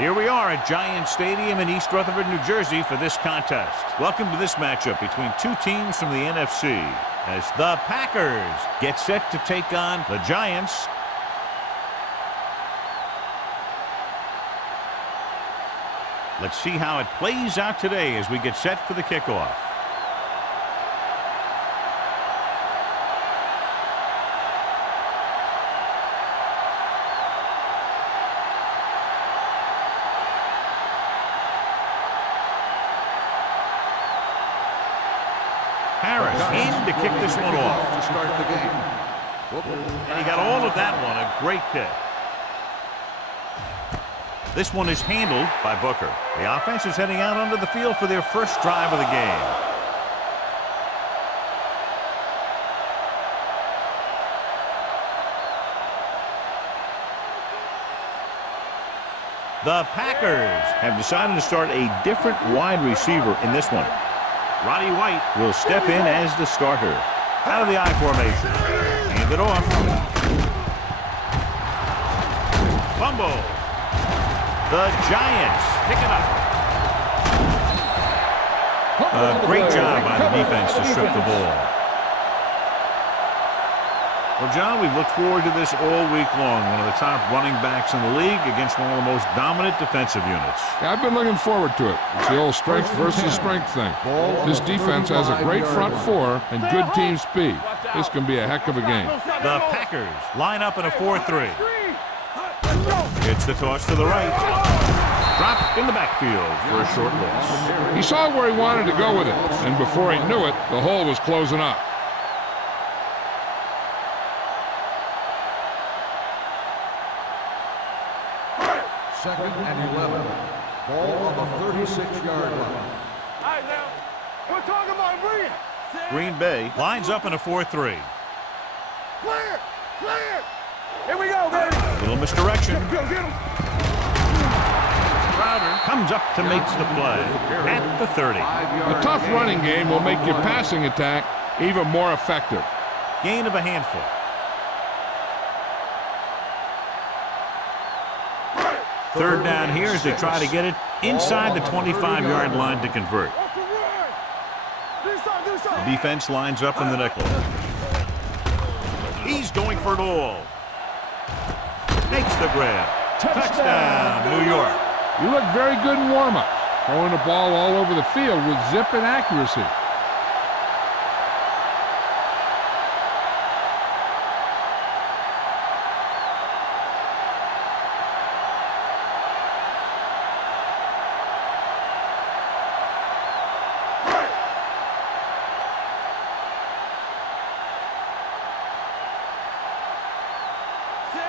Here we are at Giants Stadium in East Rutherford, New Jersey for this contest. Welcome to this matchup between two teams from the NFC as the Packers get set to take on the Giants. Let's see how it plays out today as we get set for the kickoff. Harris in to kick this one off. To start the game. And he got all of that one. A great kick. This one is handled by Booker. The offense is heading out onto the field for their first drive of the game. The Packers have decided to start a different wide receiver in this one. Roddy White will step in as the starter. Out of the I formation. Hand it off. Fumble. The Giants pick it up. A great job by the defense to strip the ball. Well, John, we've looked forward to this all week long. One of the top running backs in the league against one of the most dominant defensive units. Yeah, I've been looking forward to it. It's the old strength versus strength thing. This defense has a great front four and good team speed. This can be a heck of a game. The Packers line up in a 4-3. It's the toss to the right. Dropped in the backfield for a short loss. He saw where he wanted to go with it, and before he knew it, the hole was closing up. Second and 11. Ball on the 36-yard line. All right, now, we're talking about Green. Green Bay lines up in a 4-3. Clear! Clear! Here we go, baby! Little misdirection. Get him! Crowder comes up to make the play at the 30. A tough running game will make your passing attack even more effective. Gain of a handful. Third down here as they try to get it inside the 25-yard line to convert. The defense lines up in the nickel. He's going for it all. Makes the grab. Touchdown, New York. You look very good in warm-up, throwing the ball all over the field with zip and accuracy.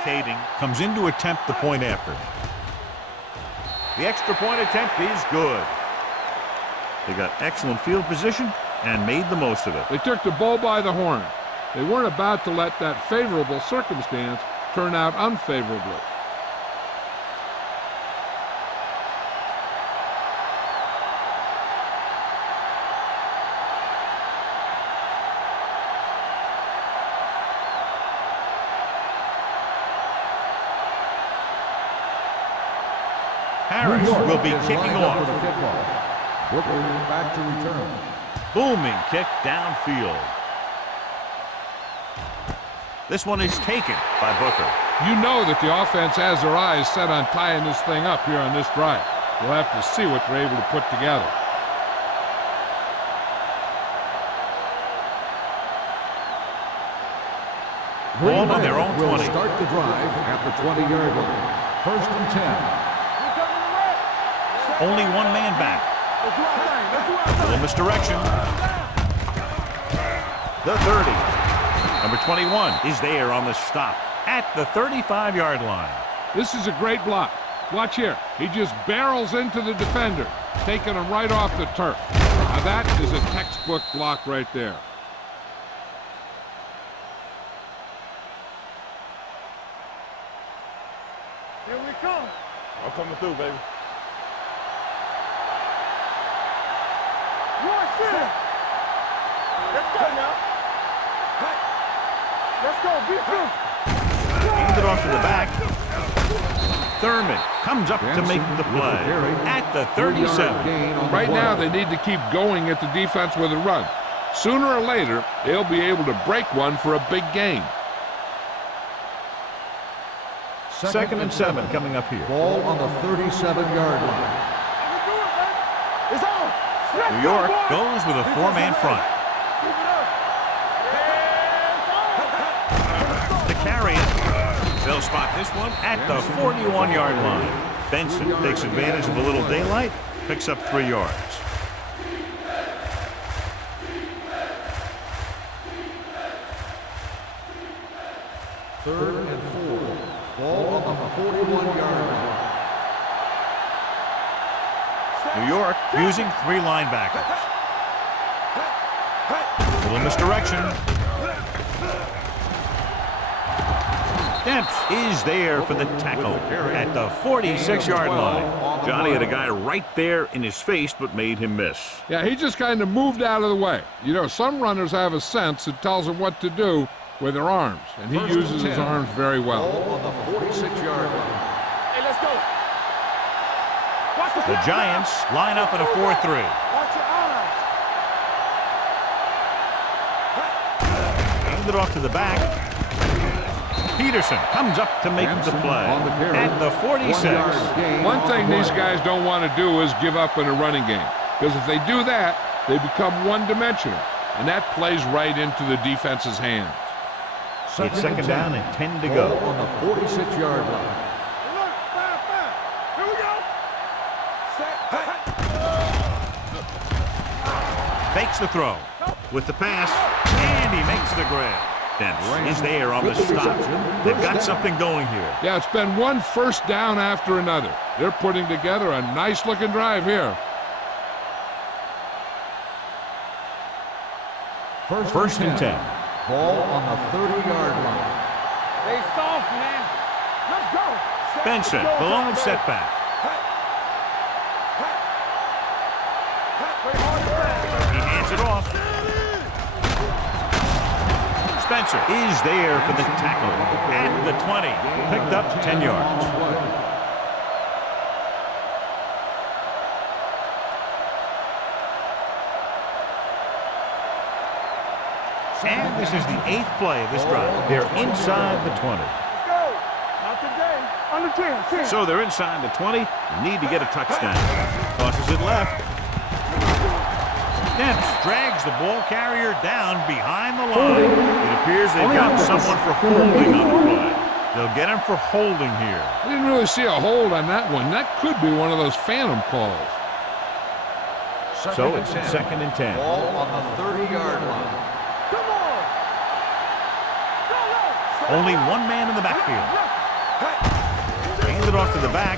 Kading comes in to attempt the point after. The extra point attempt is good. They got excellent field position and made the most of it. They took the bull by the horn. They weren't about to let that favorable circumstance turn out unfavorably. Harris will be kicking off. Brooklyn back to return. Booming kick downfield. This one is taken by Booker. You know that the offense has their eyes set on tying this thing up here on this drive. We'll have to see what they're able to put together. Ball on their own 20. Will start the drive at the 20-yard line. First and 10. Only one man back. A little misdirection. The 30. Number 21 is there on the stop at the 35-yard line. This is a great block. Watch here. He just barrels into the defender, taking him right off the turf. Now that is a textbook block right there. Here we come. I'm coming through, baby. Let's go now. Let's go. Be proof. Hand it off to the back. Thurman comes up to make the play at the 37. Right now, they need to keep going at the defense with a run. Sooner or later, they'll be able to break one for a big gain. 2nd and 7 coming up here. Ball on the 37-yard line. It's on. New York goes with a 4-man front. To carry it. They'll spot this one at the 41-yard line. Benson takes advantage of a little daylight, picks up 3 yards. Third and 4. Ball on the 41-yard line. New York using 3 linebackers. Little misdirection. Demps is there for the tackle at the 46-yard line. Johnny had a guy right there in his face, but made him miss. Yeah, he just kind of moved out of the way. You know, some runners have a sense that tells them what to do with their arms, and he uses his arms very well. Ball on the 46-yard line. Hey, let's go. Watch The Giants line up in a 4-3. Watch your eyes. Hand it off to the back. Peterson comes up to make the play at the 46. One thing these guys don't want to do is give up in a running game, because if they do that, they become one-dimensional, and that plays right into the defense's hands. It's 2nd down and 10 to go. On the 46-yard line. Look, fire. Here we go. Fakes the throw with the pass, and he makes the grab. Demps is there on the stop. They've got something going here. Yeah, it's been one first down after another. They're putting together a nice-looking drive here. First and 10. Ball on the 30-yard line. They soft, man. Let's go. Benson, the lone setback. He hands it off. Spencer is there for the tackle at the 20. Picked up 10 yards. And this is the 8th play of this drive. They're inside the 20. Let's go. Not today. Under 10. So they're inside the 20. Need to get a touchdown. Tosses it left. Demps drags the ball carrier down behind the line. It appears they've got someone for holding on the play. They'll get him for holding here. I didn't really see a hold on that one. That could be one of those phantom calls. So it's 2nd and 10. Ball on the 30-yard line. Come on. Go. Only one man in the backfield. Hand it off to the back.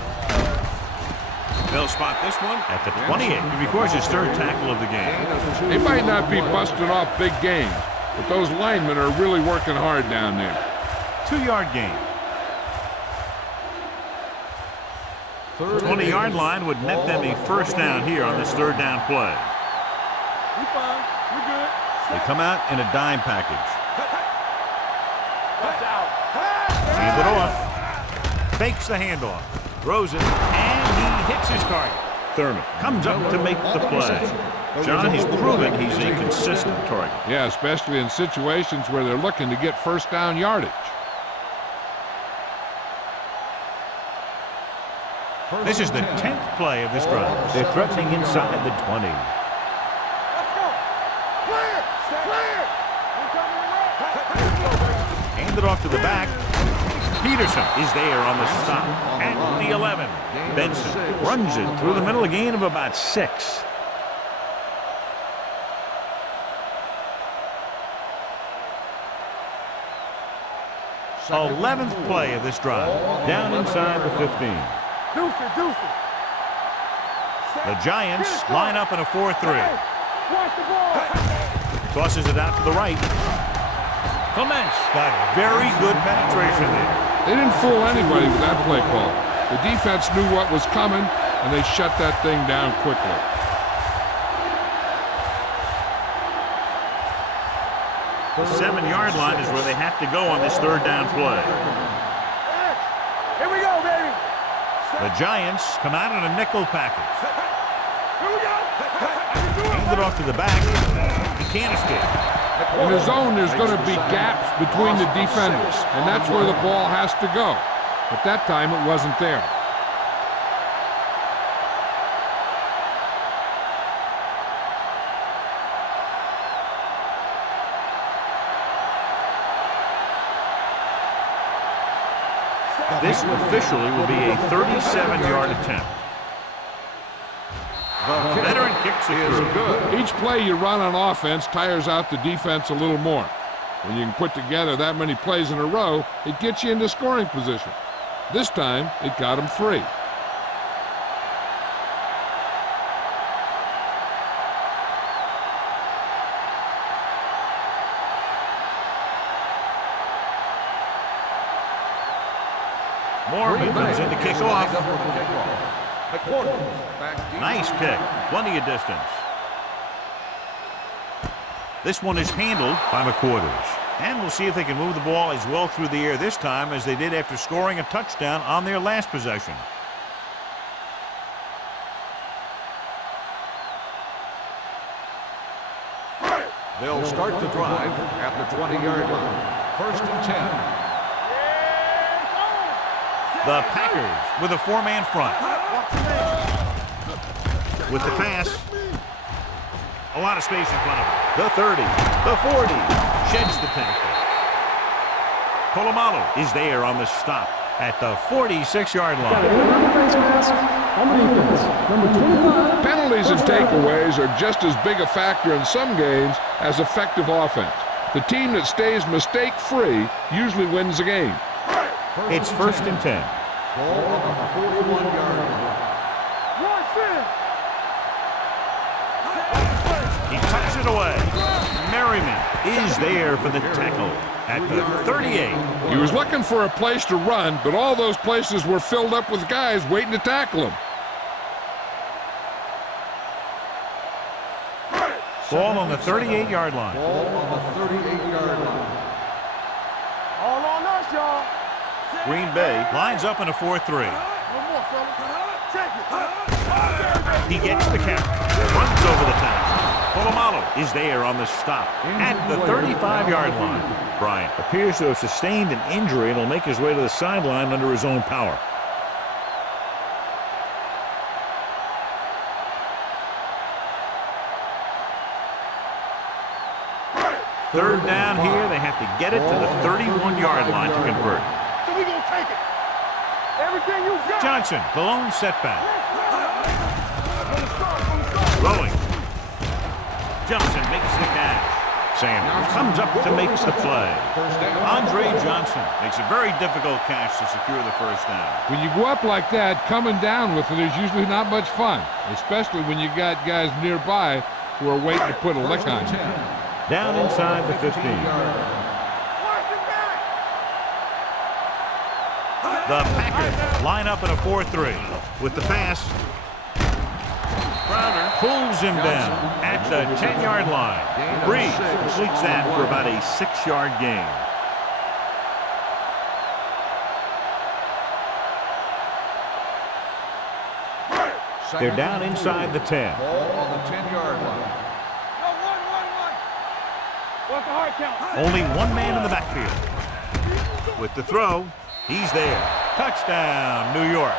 They'll spot this one at the 28. He records his 3rd tackle of the game. They might not be busting off big games, but those linemen are really working hard down there. 2-yard gain. 20-yard line would net them a first down here on this 3rd down play. We fine. We good. They come out in a dime package. Watch out. Hand it off. Fakes the handoff. Throws it, and he hits his target. Thurman comes up to make the play. John, he's proven he's a consistent target. Yeah, especially in situations where they're looking to get first down yardage. This is the 10th play of this drive. They're threatening inside the 20. Let's go. Clear. Clear. Hand it off to the back. Peterson is there on the stop at the 11. Benson runs it through the middle, a gain of about 6. So 11th play of this drive, down inside the 15. Deuce. The Giants line up in a 4-3. Watch the ball. Tosses it out to the right. Clements got very good penetration there. They didn't fool anybody with that play call. The defense knew what was coming, and they shut that thing down quickly. The 7-yard line is where they have to go on this 3rd down play. Here we go, baby. The Giants come out in a nickel package. Here we go. Hand it off to the back. He can't escape. In the zone, there's going to be gaps between the defenders, and that's where the ball has to go. But that time, it wasn't there. This officially will be a 37-yard attempt. The veteran kicks it through. Each play you run on offense tires out the defense a little more. When you can put together that many plays in a row, it gets you into scoring position. This time, it got him 3. Morgan comes in to kick off. Nice kick. Plenty of distance. This one is handled by McQuarters. And we'll see if they can move the ball as well through the air this time as they did after scoring a touchdown on their last possession. They'll start the drive at the 20-yard line. First and 10. The Packers with a 4-man front. With the pass. A lot of space in front of him. The 30, the 40, sheds the tackle. Polamalu is there on the stop at the 46-yard line. Penalties and takeaways are just as big a factor in some games as effective offense. The team that stays mistake-free usually wins the game. It's first and 10. Ball on the 41-yard line. He tucks it away. Merriman is there for the tackle at the 38. He was looking for a place to run, but all those places were filled up with guys waiting to tackle him. Ball on the 38-yard line. Ball on the 38-yard line. All on us, y'all. Green Bay lines up in a 4-3. One more, fella. Check it. He gets the count. Runs over the tackle. Polamalu is there on the stop at the 35-yard line. Bryant appears to have sustained an injury and will make his way to the sideline under his own power. Third down here. They have to get it to the 31-yard line to convert. So we gonna take it. Everything you got. Johnson, the lone setback. Throwing. Johnson makes the catch. Sanders comes up to make the play. Andre Johnson makes a very difficult catch to secure the first down. When you go up like that, coming down with it is usually not much fun, especially when you got guys nearby who are waiting to put a lick on you. Down inside the 15. The Packers line up in a 4-3 with the pass. Crowder pulls him down at the 10-yard line. Breeze completes that for about a 6-yard gain. They're down inside the 10. Ball on the 10-yard line. What's the hard count? Only one man in the backfield. With the throw, he's there. Touchdown, New York.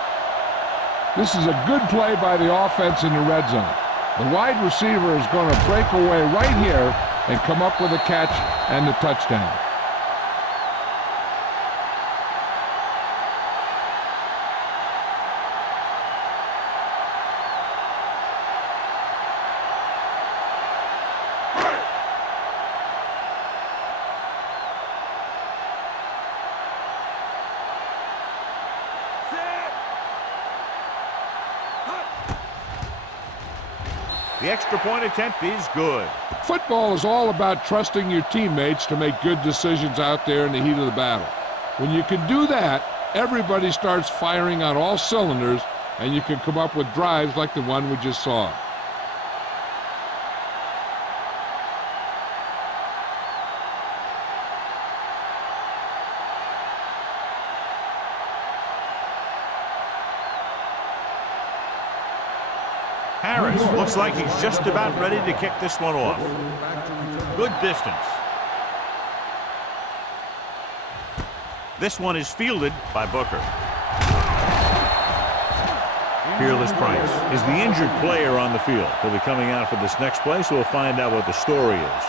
This is a good play by the offense in the red zone. The wide receiver is going to break away right here and come up with a catch and the touchdown. The extra point attempt is good. Football is all about trusting your teammates to make good decisions out there in the heat of the battle. When you can do that, everybody starts firing on all cylinders, and you can come up with drives like the one we just saw. Harris looks like he's just about ready to kick this one off. Good distance. This one is fielded by Booker. Fearless Price is the injured player on the field. He'll be coming out for this next play, so we'll find out what the story is.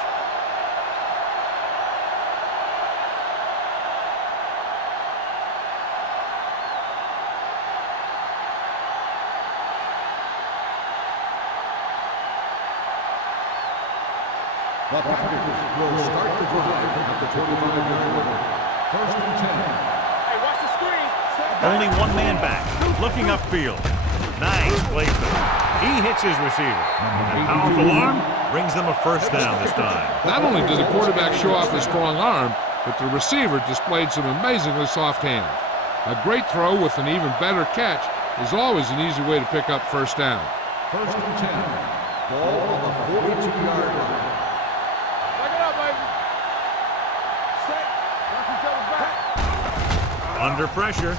The Packers will start the drive at the 25-yard line. First and 10. Hey, watch the screen. Only one man back, looking upfield. Nice play through. He hits his receiver. A powerful arm brings them a first down this time. Not only did the quarterback show off his strong arm, but the receiver displayed some amazingly soft hands. A great throw with an even better catch is always an easy way to pick up first down. First and 10. Ball on the 42-yard line. Back it up, baby. Set. Watch each other back. Under pressure.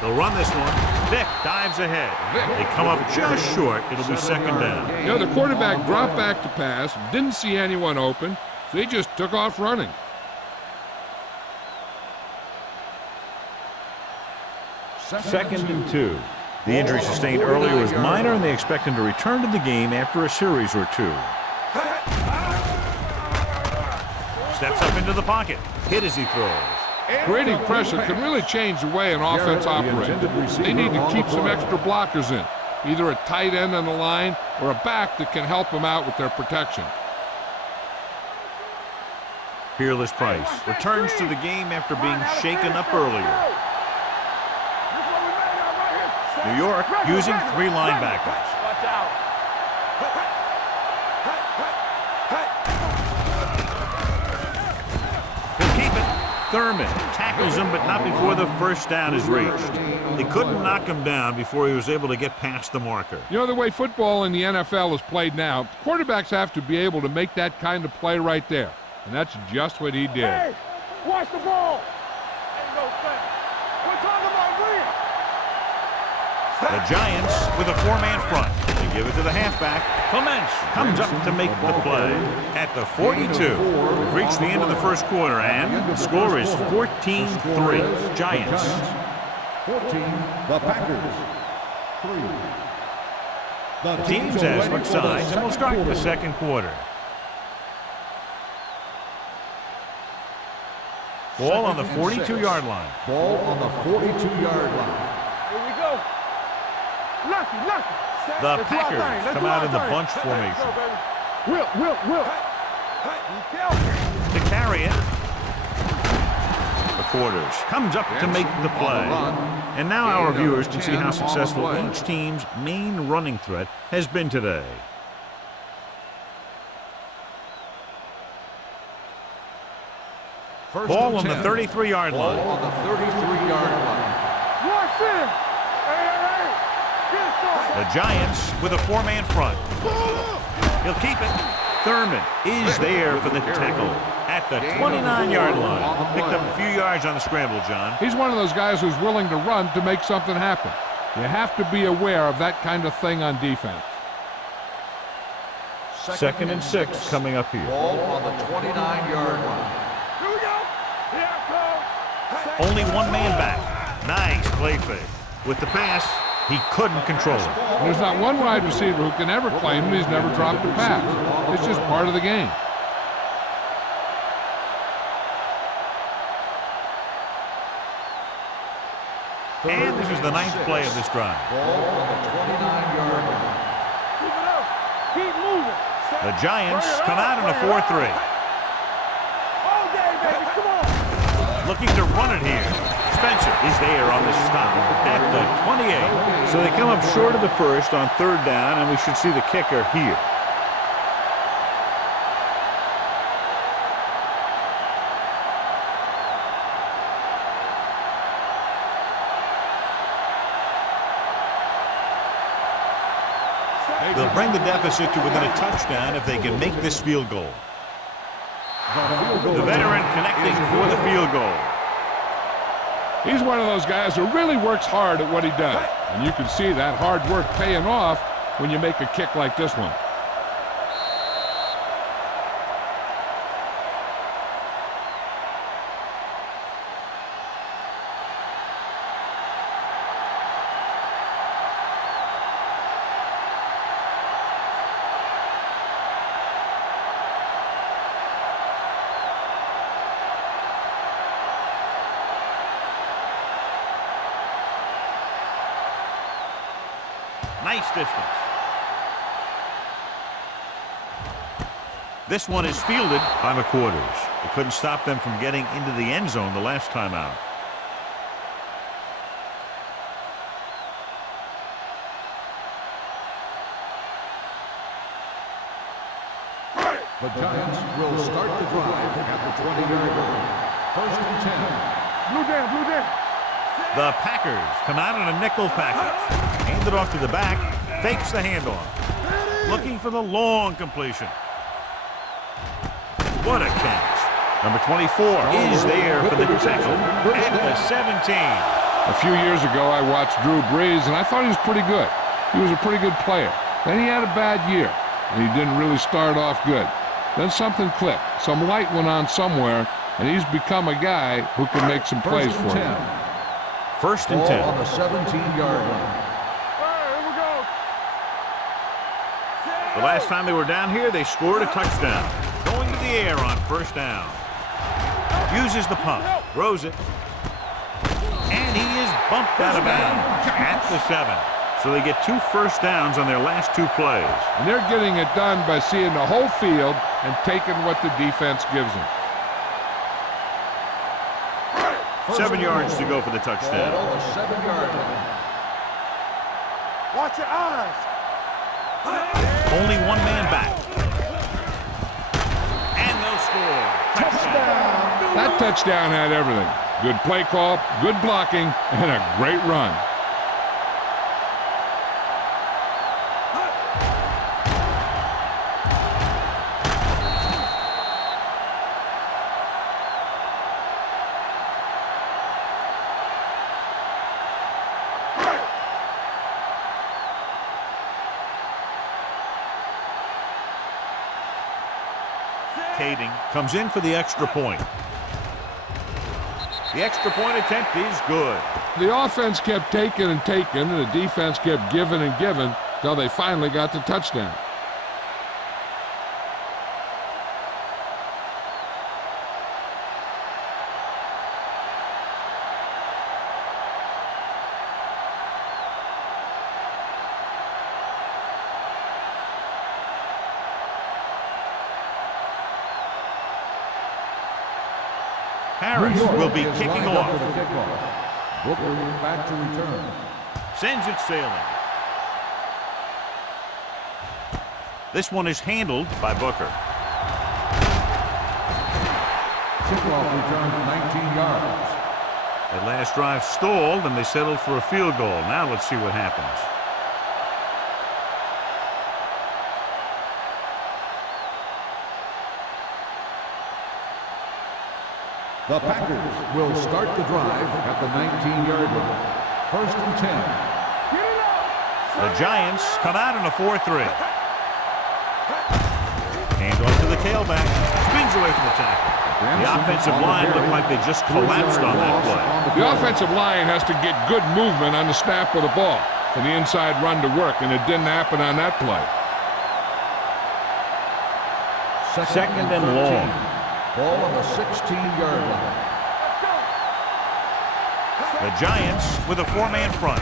They'll run this one. Vick dives ahead. They come up just short. It'll be second down. You know, the quarterback dropped back to pass, didn't see anyone open, so he just took off running. Second and 2. The injury sustained earlier was minor, and they expect him to return to the game after a series or two. Steps up into the pocket. Hit as he throws. Creating pressure can really change the way an offense operates. They need to keep some extra blockers in, either a tight end on the line or a back that can help them out with their protection. Fearless Price returns to the game after being shaken up earlier. New York using 3 linebackers. Watch out. He'll keep it. Thurman tackles him, but not before the first down is reached. They couldn't knock him down before he was able to get past the marker. You know, the way football in the NFL is played now, quarterbacks have to be able to make that kind of play right there. And that's just what he did. Hey, watch the ball. Ain't no thing. We're talking about Green. The Giants with a 4-man front. They give it to the halfback. Clements comes up to make the play. At the 42, we've reached the end of the first quarter, and the score is 14-3. Giants. 14, the Packers. 3. The Teams as switch sides, and we'll start the second quarter. Ball on the 42-yard line. Ball on the 42-yard line. Here we go. Lucky. The Packers come out in the bunch formation. Will. To carry it. The quarters comes up to make the play. And now our viewers can see how successful each team's main running threat has been today. Ball on the 33-yard line. Ball on the 33-yard line. Watch it. Hey. The Giants with a 4-man front. He'll keep it. Thurman is there for the tackle at the 29-yard line. Picked up a few yards on the scramble, John. He's one of those guys who's willing to run to make something happen. You have to be aware of that kind of thing on defense. Second and 6 coming up here. Ball on the 29-yard line. Here we go. Here it comes. Only one man back. Nice play fake. With the pass, he couldn't control it. There's not one wide receiver who can ever claim that he's never dropped a pass. It's just part of the game. And this is the 9th play of this drive. Ball on the 29-yard line. Keep it up. Keep moving. The Giants come out in a 4-3. All day, baby. Come on. Looking to run it here. Spencer is there on the stop at the 28. So they come up short of the first on 3rd down, and we should see the kicker here. They'll bring the deficit to within a touchdown if they can make this field goal. The veteran connecting for the field goal. He's one of those guys who really works hard at what he does. And you can see that hard work paying off when you make a kick like this one. Nice distance. This one is fielded by McQuarters. It couldn't stop them from getting into the end zone the last time out. The Giants will start the drive at the 20-yard line. 1st and 10. Blue down, blue down. The Packers come out in a nickel package. Hand it off to the back. Fakes the handoff. Looking for the long completion. What a catch. Number 24 is there for the tackle at the 17. A few years ago, I watched Drew Brees, and I thought he was pretty good. He was a pretty good player. Then he had a bad year, and he didn't really start off good. Then something clicked. Some light went on somewhere, and he's become a guy who can make some plays for you. 1st and 10. On the 17-yard line. Here we go. The last time they were down here, they scored a touchdown. Going to the air on 1st down. Uses the pump. Throws it. And he is bumped out of bounds at the 7. So they get 2 first downs on their last 2 plays. And they're getting it done by seeing the whole field and taking what the defense gives them. 7 yards to go for the touchdown. On the 7-yard line. Watch your eyes. Only 1 man back. And they'll score. Touchdown. That touchdown had everything. Good play call, good blocking, and a great run. Comes in for the extra point. The extra point attempt is good. The offense kept taking and taking, and the defense kept giving and giving till they finally got the touchdown. Harris will be kicking off. Booker back to return. Sends it sailing. This one is handled by Booker. Kickoff return 19 yards. That last drive stalled, and they settled for a field goal. Now let's see what happens. The Packers will start the drive at the 19-yard line. 1st and 10. Get it up. The Giants come out in a 4-3. Hand off to the tailback. Spins away from the tackle. The offensive line looked like they just collapsed on that play. The offensive line has to get good movement on the snap of the ball for the inside run to work, and it didn't happen on that play. Second and long. Ball on the 16-yard line. The Giants with a 4-man front.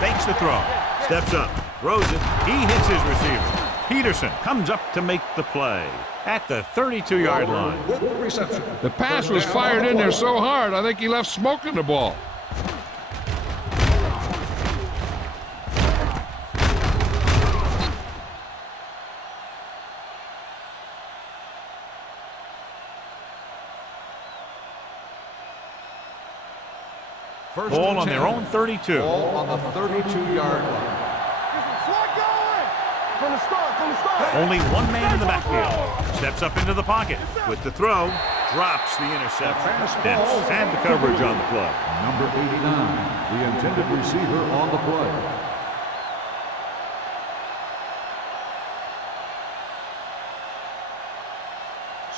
Fakes the throw. Steps up. Throws it. He hits his receiver. Peterson comes up to make the play at the 32-yard line. With reception. The pass was fired in there so hard, I think he left smoke in the ball. Ball on their own 32. Ball on the 32-yard line. Slide going. From the start. Only 1 man in the backfield. Steps up into the pocket. With the throw, drops the interception. Steps had the coverage on the play. Number 89, the intended receiver on the play.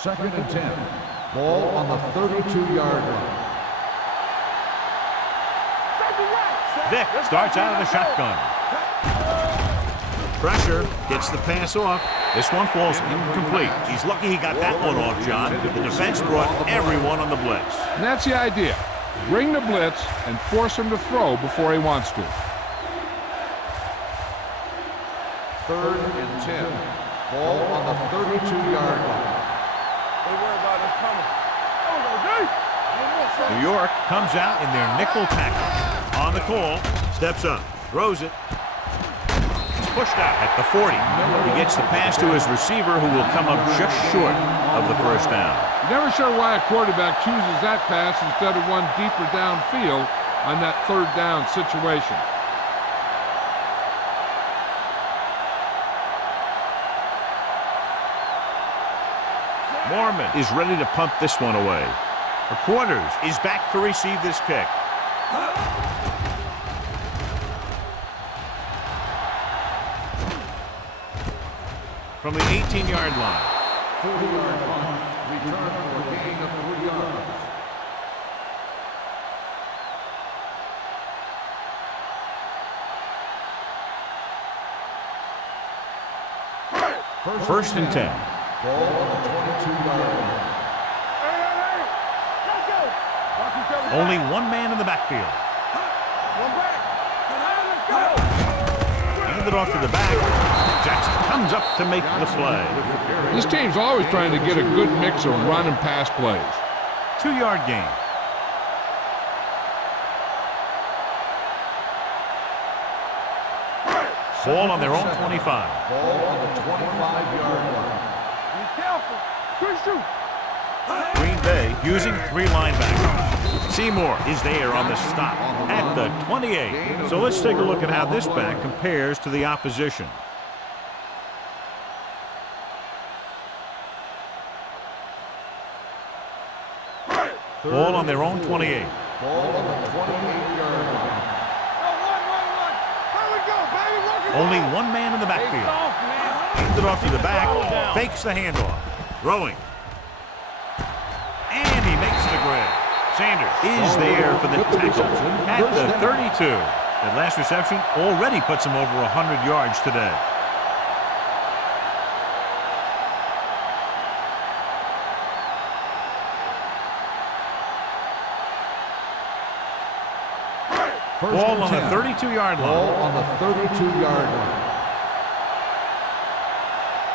Second and 10. Ball on the 32-yard line. Vic starts out of the shotgun. Pressure gets the pass off. This one falls incomplete. He's lucky he got that one off, John. The defense brought everyone on the blitz. And that's the idea. Bring the blitz and force him to throw before he wants to. Third and 10. Ball on the 32-yard line. They worry about us coming. New York comes out in their nickel tackle. On the call, steps up, throws it. He's pushed out at the 40. He gets the pass to his receiver, who will come up just short of the first down. You're never sure why a quarterback chooses that pass instead of one deeper downfield on that third down situation. Mormon is ready to punt this one away. Quarters is back to receive this kick. From the 18-yard line. 40-yard punt. Return for a gain of 3 yards. First and 10. Ball on the 22-yard line. Only one man in the backfield. Hand it off to the back. Jackson comes up to make the play. This team's always trying to get a good mix of run and pass plays. 2-yard gain. Ball on their own 25. Ball on the 25-yard line. Be careful. Good shoot. Green Bay using 3 linebackers. Seymour is there on the stop at the 28. So let's take a look at how this back compares to the opposition. Ball on their own 28. Ball on the 28-yard line. Here we go, baby. Work it. Only one man in the backfield. Hands it off to the back. Fakes the handoff. Throwing. And he makes the grab. Sanders is there for the tackle at the 32. That last reception already puts him over 100 yards today. Ball on the 32-yard line. Ball on the 32-yard line.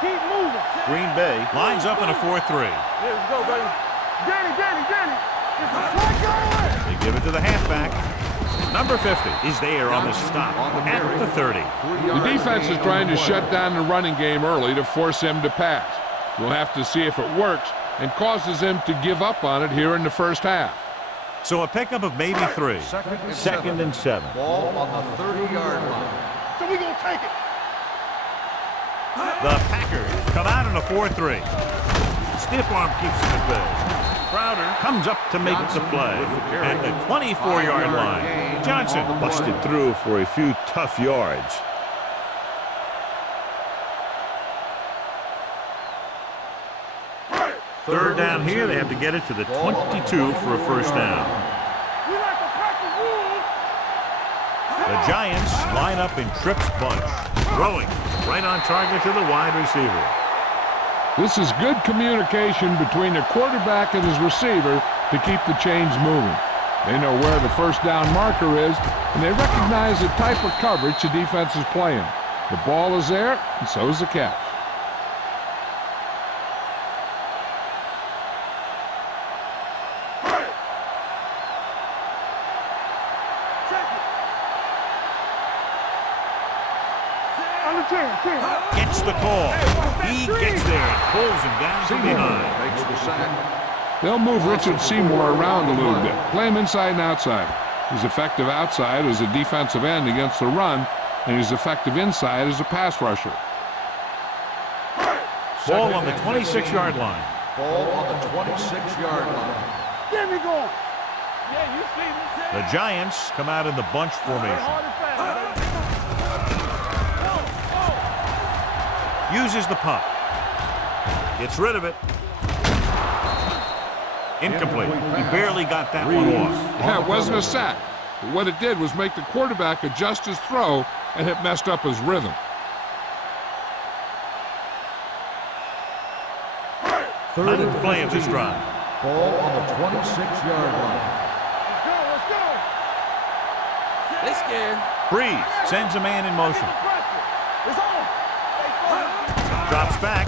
Keep moving. Green Bay lines up in a 4-3. Here we go, baby. Get it. Let's go. They give it to the halfback. Number 50 is there on the stop at the 30. The defense is trying to shut down the running game early to force him to pass. We'll have to see if it works and causes him to give up on it here in the first half. So a pickup of maybe 3. Second and 7. Ball on the 30-yard line. So we gonna take it. The Packers come out in a 4-3. Stiff arm keeps him at bay. Crowder comes up to make the play at the 24-yard line. Johnson busted through for a few tough yards. Third down here, they have to get it to the 22 for a first down. We like to crack the rules. The Giants line up in trips bunch. Throwing right on target to the wide receiver. This is good communication between the quarterback and his receiver to keep the chains moving. They know where the first down marker is, and they recognize the type of coverage the defense is playing. The ball is there, and so is the catch. Gets the call. He gets there and pulls him down from behind. Makes the sack. They'll move Richard Seymour around a little bit. Play him inside and outside. He's effective outside as a defensive end against the run, and he's effective inside as a pass rusher. Ball on the 26-yard line. Ball on the 26-yard line. Get me going. Yeah, you see me. The Giants come out in the bunch formation. Uses the punt. Gets rid of it. Incomplete. He barely got that one off. Yeah, it wasn't a sack. But what it did was make the quarterback adjust his throw, and it messed up his rhythm. Ninth play of this drive. Ball on the 26-yard line. Let's go. They scared. Breeze sends a man in motion. It's on. Drops back.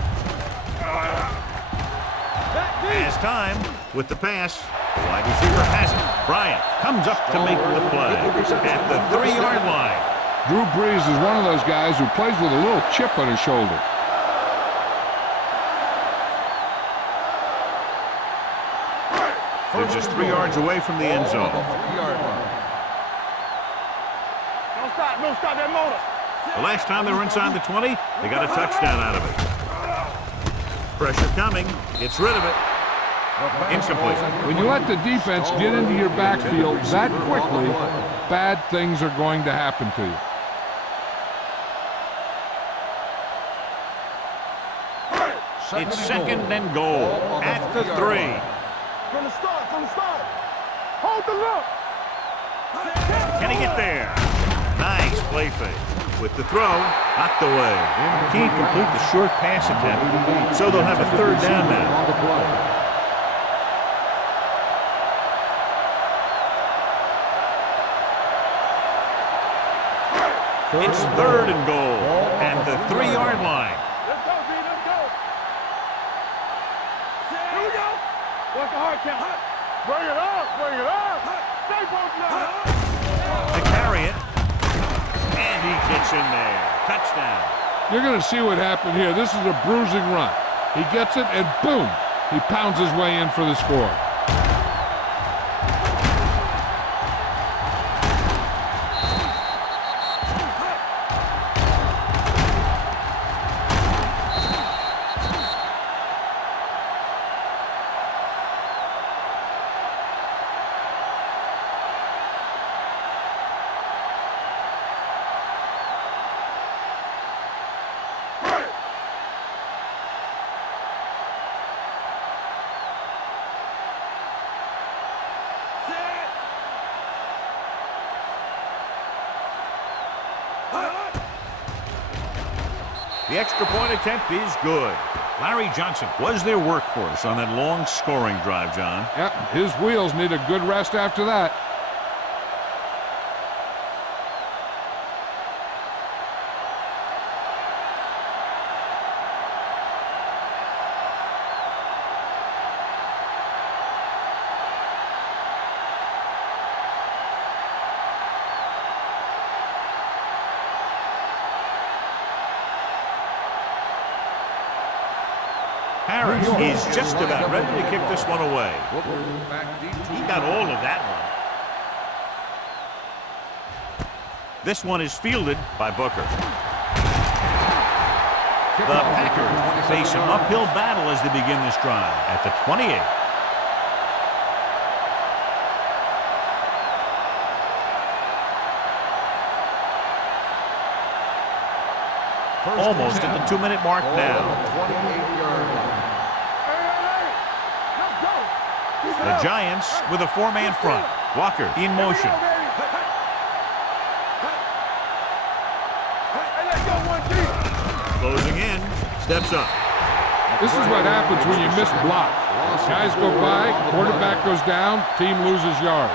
Back deep. Has time with the pass. The wide receiver has it. Bryant comes up to make the play at the 3-yard line. Drew Brees is one of those guys who plays with a little chip on his shoulder. They're just 3 yards away from the end zone. Don't stop that motor. The last time they were inside the 20, they got a touchdown out of it. Pressure coming. Gets rid of it. Incomplete. When you let the defense get into your backfield that quickly, bad things are going to happen to you. It's second and goal at the 3. From the start. Hold the look. Can he get there? Nice play fake. With the throw, knocked away. Can't complete the short pass attempt, so they'll have a 3rd down now. It's 3rd and goal at the 3-yard line. Let's go, B. Let's go. Here we go. What's the hard count? Bring it up. Stay both now. To carry it. And he gets in there. Touchdown. You're going to see what happened here. This is a bruising run. He gets it, and boom, he pounds his way in for the score. The extra point attempt is good. Larry Johnson was their workhorse on that long scoring drive, John. Yep, his wheels need a good rest after that. Harris is just about ready to kick this one away. He got all of that one. This one is fielded by Booker. The Packers face an uphill battle as they begin this drive at the 28. Almost at the 2-minute mark now. The Giants with a 4-man front. Walker in motion. Closing in. Steps up. This is what happens when you miss block. Guys go by, quarterback goes down, team loses yards.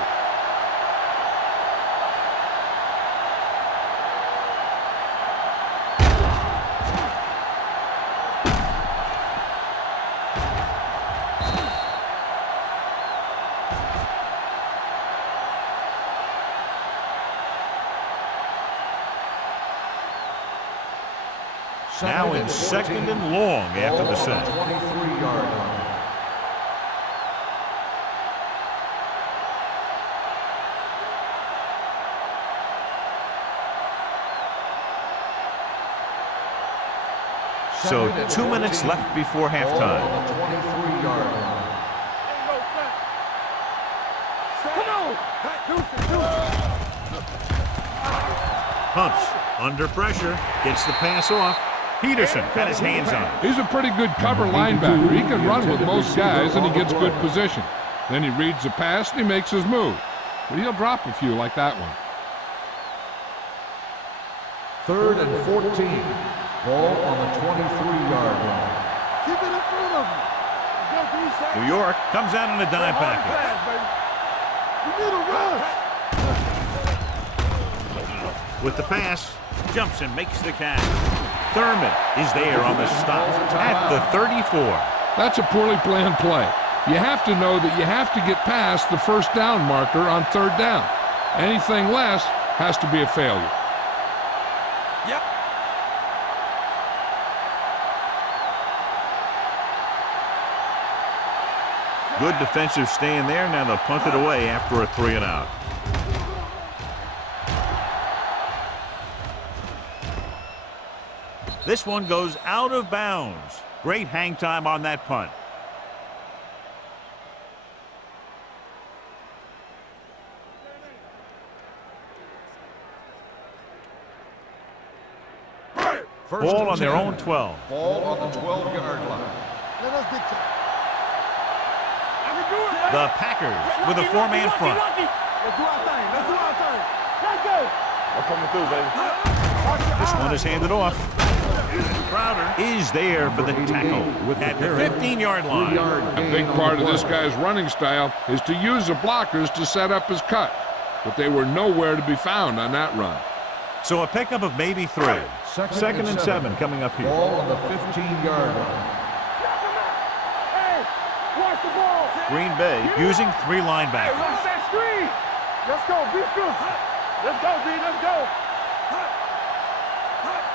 Now in second and long after the set. 23-yard line. So 2 minutes left before halftime. 23-yard line. Pumps under pressure, gets the pass off. Peterson got his hands on it. He's a pretty good cover linebacker. He can run with most guys, and he gets good position. Then he reads the pass and he makes his move. But he'll drop a few like that one. 3rd and 14. Ball on the 23-yard line. Keep it in front of him. Let's go, D-Sack. New York comes out in a dime package. You need a rush. With the pass, jumps and makes the catch. Thurman is there on the stop at the 34. That's a poorly planned play. You have to know that you have to get past the first down marker on 3rd down. Anything less has to be a failure. Yep. Good defensive stand there. Now they'll punt it away after a 3 and out. This one goes out of bounds. Great hang time on that punt. Ball on their own 12. Ball on the 12-yard line. Let us get you. I can do it, man. The Packers with a 4-man front. Let's do our thing. Let's do our thing. Let's go. I'm coming through, baby. This one is handed off. Crowder is there for the tackle at the 15-yard line. A big part of this guy's running style is to use the blockers to set up his cut. But they were nowhere to be found on that run. So a pickup of maybe 3. Second and 7 coming up here. Ball on the 15-yard line. Hey, watch the ball. Green Bay using 3 Hey, linebackers. watch that screen. Let's go, be good. Let's go, B, let's go.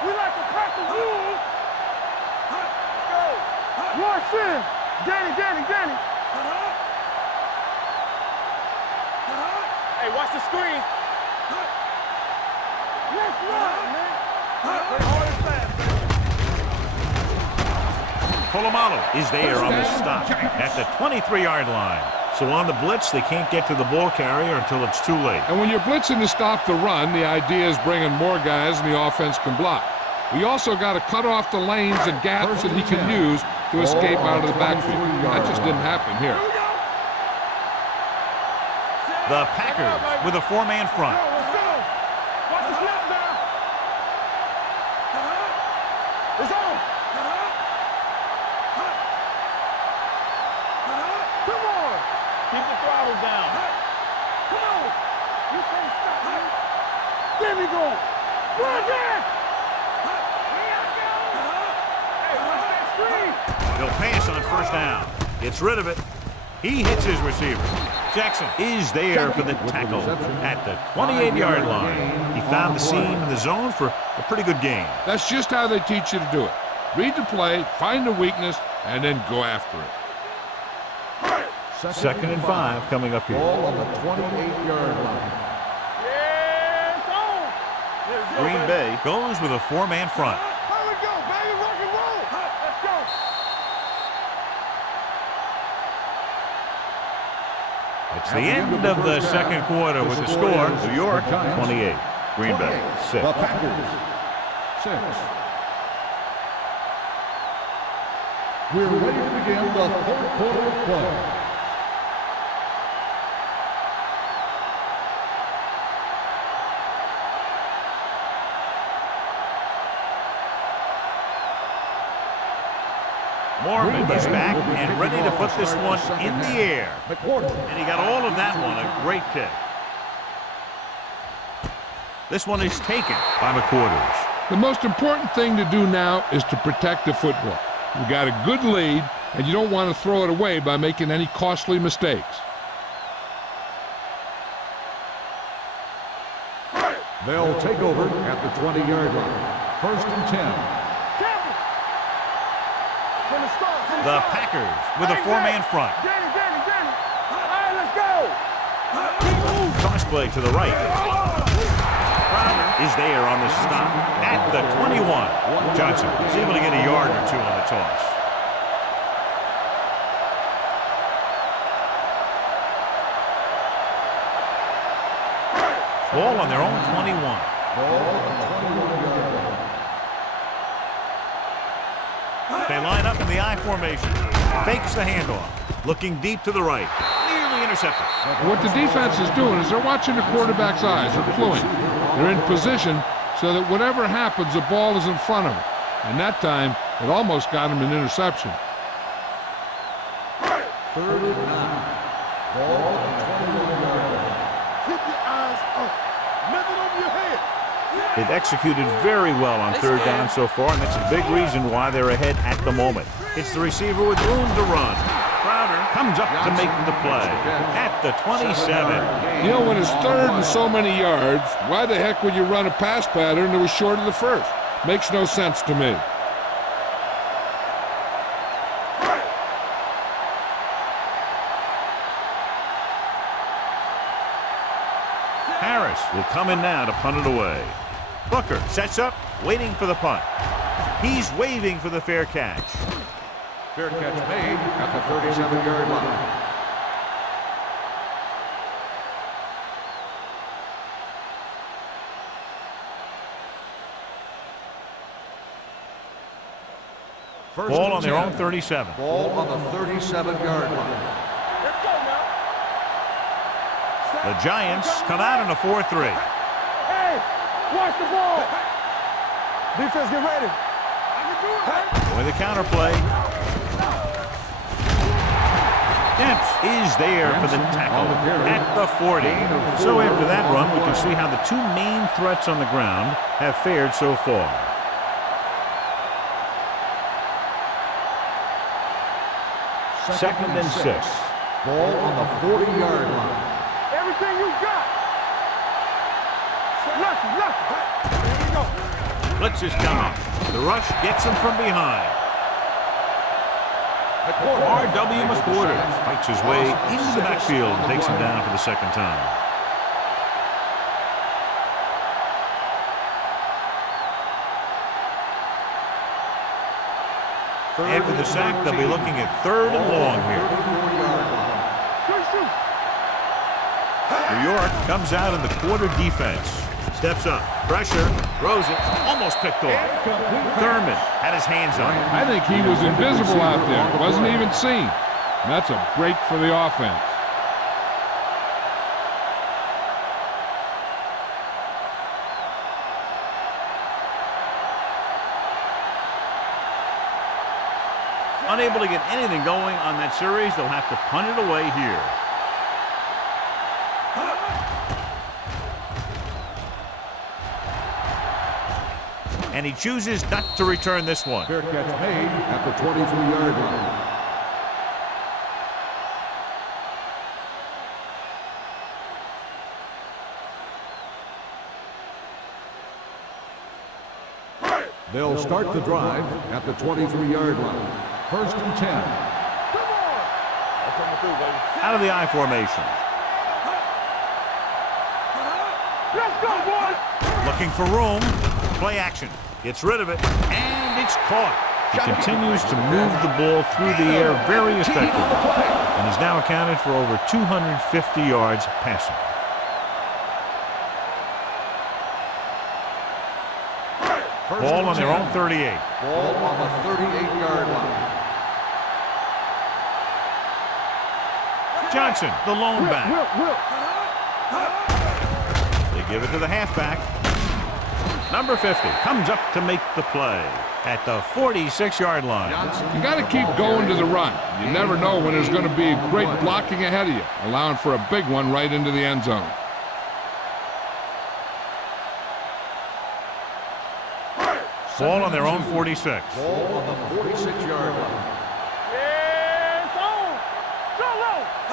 We like to crack the rules. Let's go. Watch in. Danny. Hey, watch the screen. Let's run, man. Play hard and fast, baby. Polamalu is there on the stop at the 23-yard line. So on the blitz, they can't get to the ball carrier until it's too late. And when you're blitzing to stop the run, the idea is bringing more guys and the offense can block. We also got to cut off the lanes and gaps that he can use to escape out of the backfield. That just didn't happen here. The Packers with a 4-man front. Let's go. Watch the snap now. It's on. Come on. Keep the throttle down. Come on. You can't stop me. There we go. Run there. Hey, watch that screen. They'll pass on 1st down. Gets rid of it. He hits his receiver. Jackson is there for the tackle at the 28-yard line. He found the seam in the zone for a pretty good gain. That's just how they teach you to do it. Read the play, find the weakness, and then go after it. 2nd and 5 coming up here. Ball on the 28-yard line. Yeah, it's on. Green Bay goes with a 4-man front. Here we go, baby. Rock and roll. Let's go. It's the end of the 2nd quarter with the score. New York 28. Green Bay 6. The Packers 6. We're ready to begin the 3rd quarter of play. Mormon is back and ready to put this one in the air. And he got all of that one, a great kick. This one is taken by McQuarters. The most important thing to do now is to protect the football. You got a good lead, and you don't want to throw it away by making any costly mistakes. They'll take over at the 20-yard line. 1st and 10. The Packers with a 4-man front. Danny. All right, let's go. Toss play to the right. Crowder is there on the stop at the 21. Johnson is able to get a yard or 2 on the toss. Ball on their own 21. Ball on the 21-yard line. They line up in the I formation. Fakes the handoff. Looking deep to the right. Near intercepted. What the defense is doing is they're watching the quarterback's eyes. They're cluing. They're in position so that whatever happens, the ball is in front of them. And that time, it almost got him an interception. 3rd and 9. Ball on the 21-yard line. Keep your eyes up. Nothing over your head. They've executed very well on 3rd down so far, and that's a big reason why they're ahead at the moment. It's the receiver with room to run. Crowder comes up to make the play at the 27. You know, when it's 3rd and so many yards, why the heck would you run a pass pattern that was short of the first? Makes no sense to me. Harris will come in now to punt it away. Booker sets up, waiting for the punt. He's waving for the fair catch. Fair catch made at the 37-yard line. Ball on their own 37. Ball on the 37-yard line. Let's go now. The Giants come out in a 4-3. Hey, watch the ball. Defense, get ready. I can do it. With a counterplay. Demps is there for the tackle at the 40. So after that run, we can see how the two main threats on the ground have fared so far. Second and 6. Ball on the 40-yard line. Everything you got. Lucky. There you go. Blitz is coming. The rush gets him from behind. R.W. McWhorter fights his way into the backfield and takes him down for the second time. After the sack, they'll be looking at 3rd and long here. New York comes out in the quarter defense. Steps up, pressure, throws it, almost picked off. Thurman had his hands on it. I think he was invisible out there. Wasn't even seen. And that's a break for the offense. Unable to get anything going on that series, they'll have to punt it away here. And he chooses not to return this one. Fair catch made at the 23-yard line. They'll start the drive at the 23-yard line. 1st and 10. Out of the I formation. Let's go, boys. Looking for room. Play action. Gets rid of it. And it's caught. He continues to move the ball through the air very effectively. And he's now accounted for over 250 yards passing. Ball on their own 38. Ball on the 38-yard line. Johnson, the lone back. They give it to the halfback. Number 50 comes up to make the play at the 46-yard line. You got to keep going to the run. You never know when there's going to be great blocking ahead of you, allowing for a big one right into the end zone. Ball on their own 46. Ball on the 46-yard line.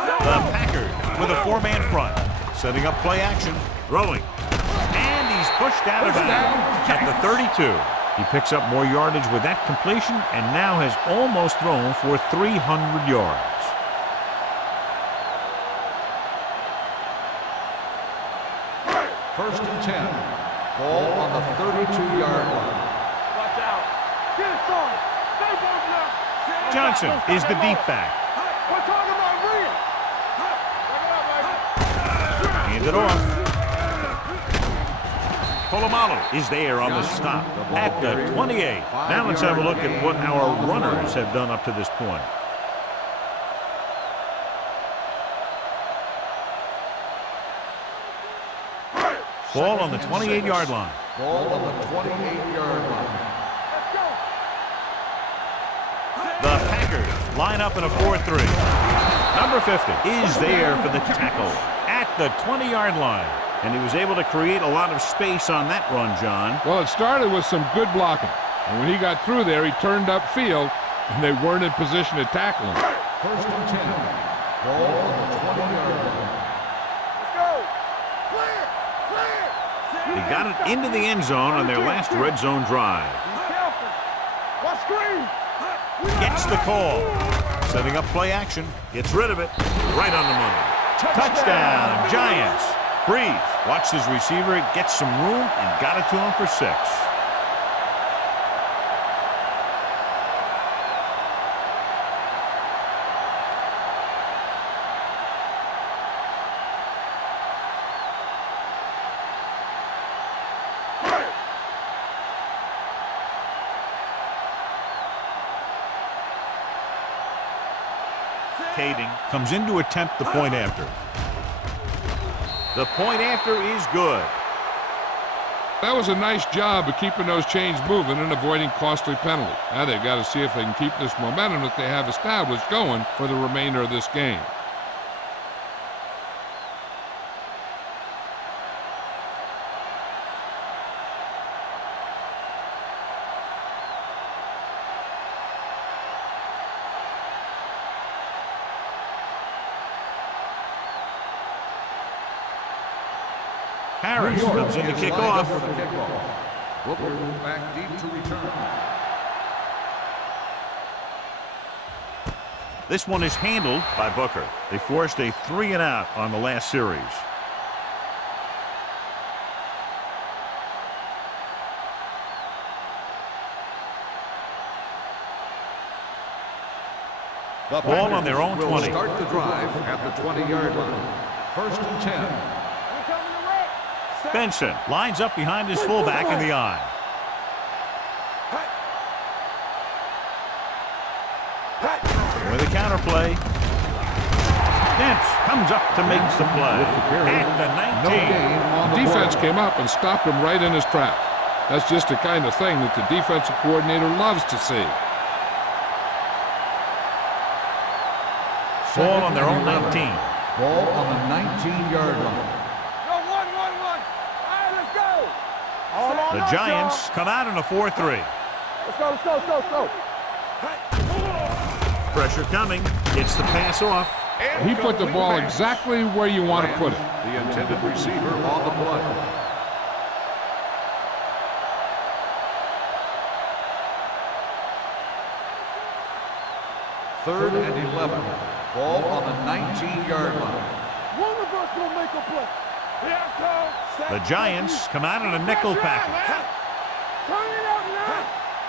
The Packers with a 4-man front, setting up play action, throwing, and he's pushed out of bounds at the 32. He picks up more yardage with that completion and now has almost thrown for 300 yards. First and 10. Ball on the 32-yard line. Watch out. Get it started. Stay both now. Johnson is the deep back. We're talking about real. Hand it off. Polamalu is there on the stop at the 28. Now let's have a look at what our runners have done up to this point. Ball on the 28-yard line. Ball on the 28-yard line. The Packers line up in a 4-3. Number 50 is there for the tackle at the 20-yard line. And he was able to create a lot of space on that run, John. Well, it started with some good blocking. And when he got through there, he turned upfield, and they weren't in position to tackle him. First and 10. Ball on the 20-yard line. Let's go. Clear. Clear. They got it into the end zone on their last red zone drive. Be careful. Watch screen. Gets the call. Setting up play action. Gets rid of it. Right on the money. Touchdown, Giants. Breeze watched his receiver, gets some room, and got it to him for 6. Kading comes in to attempt the point after. The point after is good. That was a nice job of keeping those chains moving and avoiding costly penalties. Now they've got to see if they can keep this momentum that they have established going for the remainder of this game. Harris comes in to kick off. Booker back deep to return. This one is handled by Booker. They forced a 3-and-out on the last series. The Ball on their own will 20. Start the drive at the 20-yard line. First and 10. Benson lines up behind his fullback in the eye. With a counterplay. Dents comes up to make the play. At the 19. The defense came up and stopped him right in his tracks. That's just the kind of thing that the defensive coordinator loves to see. Ball on their own 19. Ball on the 19-yard line. The Giants come out in a 4-3. Let's go. Pressure coming. Gets the pass off. He put the ball exactly where you want to put it. The intended receiver on the play. Third and 11. Ball on the 19-yard line. One of us gonna make a play. The Giants come out in a nickel package. Turn it up now.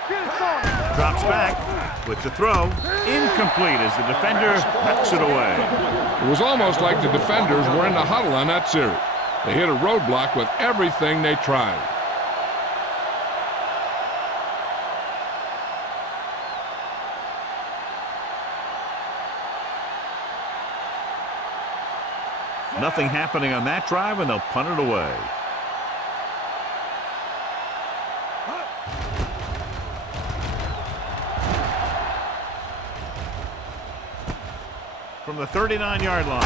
Get it started. Drops back with the throw. Incomplete as the defender pecks it away. It was almost like the defenders were in the huddle on that series. They hit a roadblock with everything they tried. Nothing happening on that drive, and they'll punt it away. From the 39-yard line.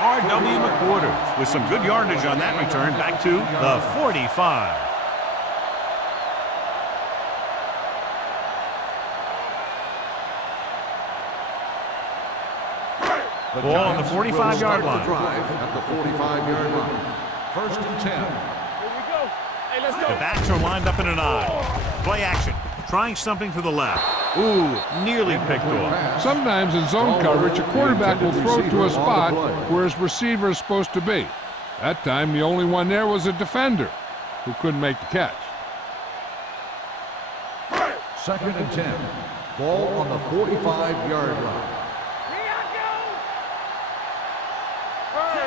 R.W. McQuarters with some good yardage on that return back to the 45. Ball on the 45-yard line. Drive at the 45-yard line. First and 10. Here we go. Hey, let's go. The backs are lined up in an I. Play action. Trying something to the left. Ooh, nearly picked off. Sometimes in zone coverage, a quarterback will throw to a spot where his receiver is supposed to be. That time, the only one there was a defender who couldn't make the catch. Second and 10. Ball on the 45-yard line.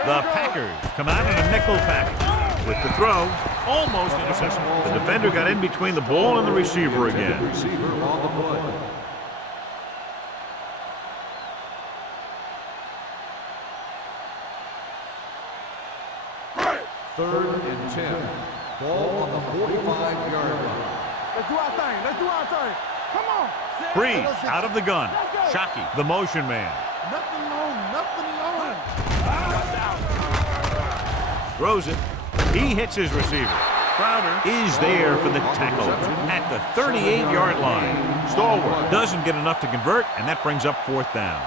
The Packers come out in a nickel package. With the throw, almost intercepted. The defender got in between the ball and the receiver again. Receiver on the play. 3rd and 10. Ball on the 45-yard line. Let's do our thing. Let's do our thing. Come on. Breeze out of the gun. Shockey, the motion man. Nothing long. Nothing long. Throws it. He hits his receiver. Crowder is there for the tackle at the 38-yard line. Stalwart doesn't get enough to convert, and that brings up 4th down.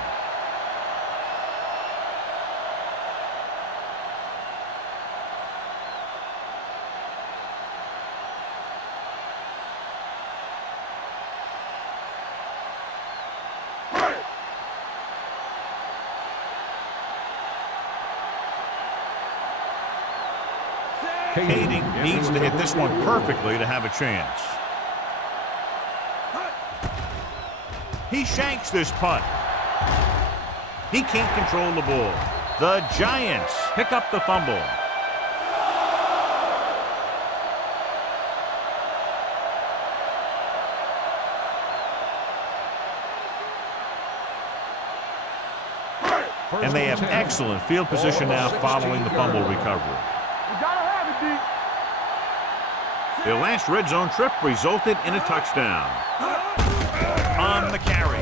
Kading needs to hit this one perfectly to have a chance. He shanks this punt. He can't control the ball. The Giants pick up the fumble. And they have excellent field position now following the fumble recovery. Their last red zone trip resulted in a touchdown. On the carry.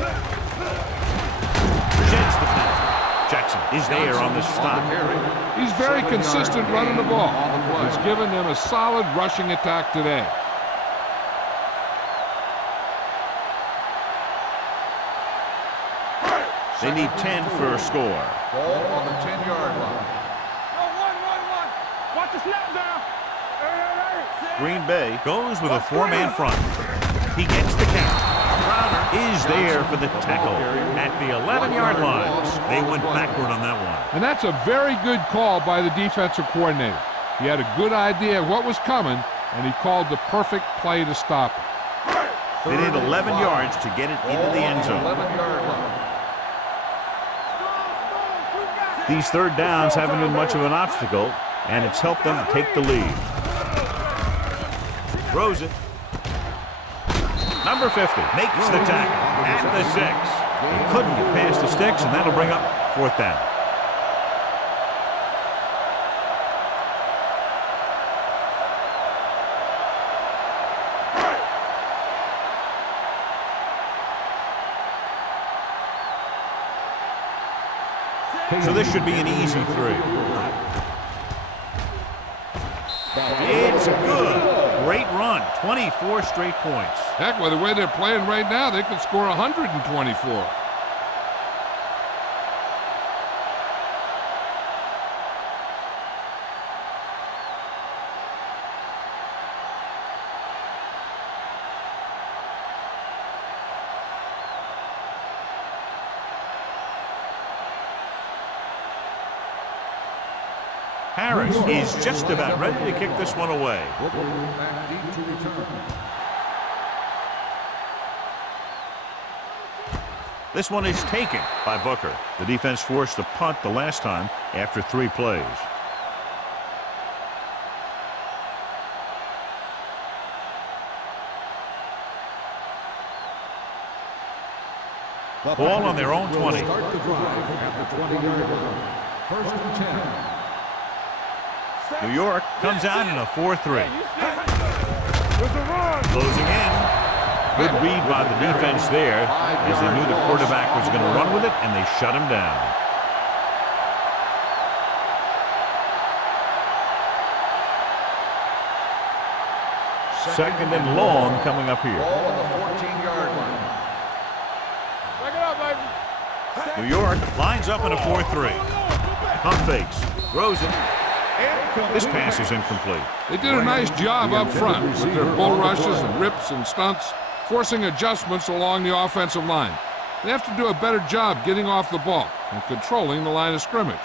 Sheds the pass. Jackson is there on the stop. He's very consistent running the ball. He's given them a solid rushing attack today. They need 10 for a score. Ball on the 10-yard line. Watch the snap down. Green Bay goes with a 4-man front. He gets the count. Crowder is there for the tackle at the 11-yard line. They went backward on that one. And that's a very good call by the defensive coordinator. He had a good idea of what was coming, and he called the perfect play to stop it. They need 11 yards to get it into the end zone. 11-yard line. These third downs haven't been much of an obstacle, and it's helped them to take the lead. Throws it. Number 50 makes the tackle at the 6. He couldn't get past the sticks, and that'll bring up 4th down. So this should be an easy 3. It's good. Great run. 24 straight points. Heck, with the way they're playing right now, they could score 124. Harris is just about ready to kick this one away. Back deep to return. This one is taken by Booker. The defense forced a punt the last time after 3 plays. Ball on their own 20. Start the drive at the 20-yard line. 1st and 10. New York comes out in a 4-3. Closing in. Good read by the defense there as they knew the quarterback was going to run with it, and they shut him down. Second and long coming up here. Ball on the 14-yard line. Back it up, baby. New York lines up in a 4-3. Pump fakes. Throws it. This pass is incomplete. They did a nice job up front with their bull rushes and rips and stunts, forcing adjustments along the offensive line. They have to do a better job getting off the ball and controlling the line of scrimmage.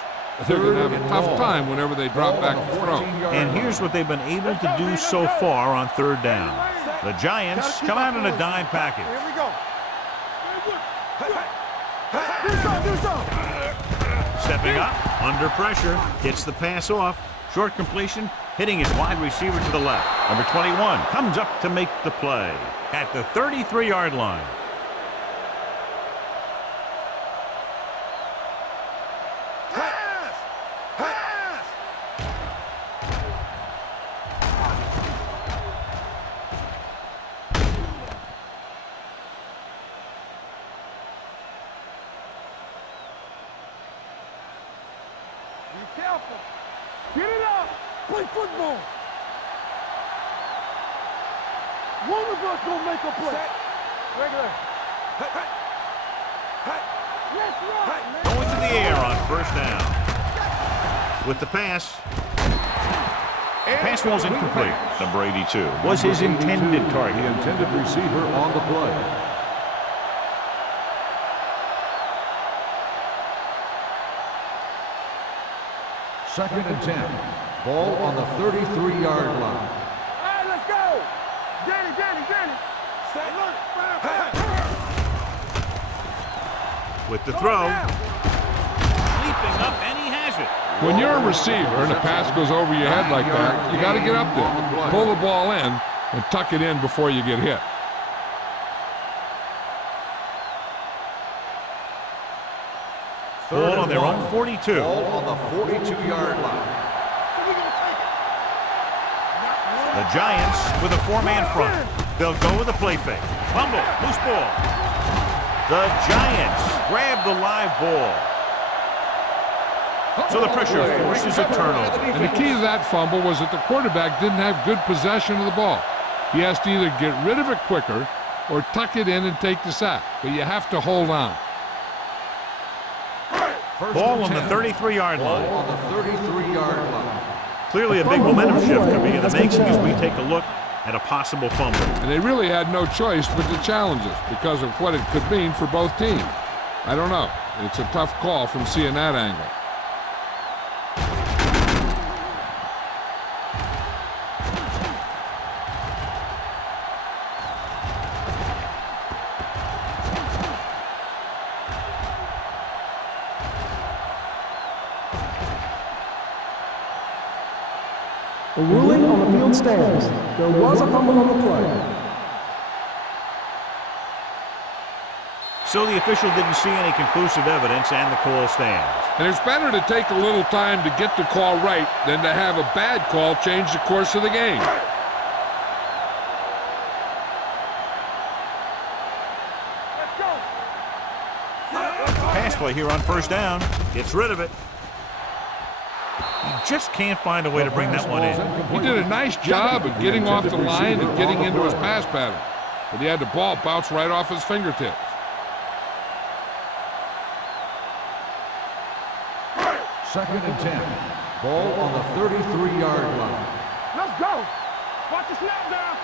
They're going to have a tough time whenever they drop back to throw. And here's what they've been able to do so far on 3rd down. The Giants come out in a dime package. Here we go. Do something. Stepping up, under pressure, gets the pass off. Short completion, hitting his wide receiver to the left. Number 21 comes up to make the play at the 33-yard line. play football. One of us gonna make a play. Set. Regular. Hey, hey. Hey. Let's rock, man. Going to the air on first down. With the pass. Pass was incomplete. Number 82 was his intended target. The intended receiver on the play. Second and 10. Ball on the 33-yard line. All right, let's go. Get it. Set. Look, Hey. With the throw. Leaping up, and he has it. When you're a receiver and a pass goes over your head like that, you got to get up there, pull the ball in, and tuck it in before you get hit. Ball on their own 42. Ball on the 42-yard line. The Giants with a four-man front. They'll go with a play fake. Fumble, loose ball. The Giants grab the live ball. So the pressure forces a turnover. And the key to that fumble was that the quarterback didn't have good possession of the ball. He has to either get rid of it quicker or tuck it in and take the sack. But you have to hold on. Ball on the 33-yard Ball line. on the 33-yard line. Clearly a big momentum shift could be in the making as we take a look at a possible fumble. And they really had no choice but to challenge it because of what it could mean for both teams. I don't know. It's a tough call from seeing that angle. A ruling on the field stands. There was a fumble on the play. So the official didn't see any conclusive evidence and the call stands. And it's better to take a little time to get the call right than to have a bad call change the course of the game. Let's go. Pass play here on first down. Gets rid of it. He just can't find a way to bring that one in. He did a nice job of getting off the line and getting into his pass pattern. But he had the ball bounce right off his fingertips. Second and 10. Ball on the 33-yard line. Let's go. Watch the snap down.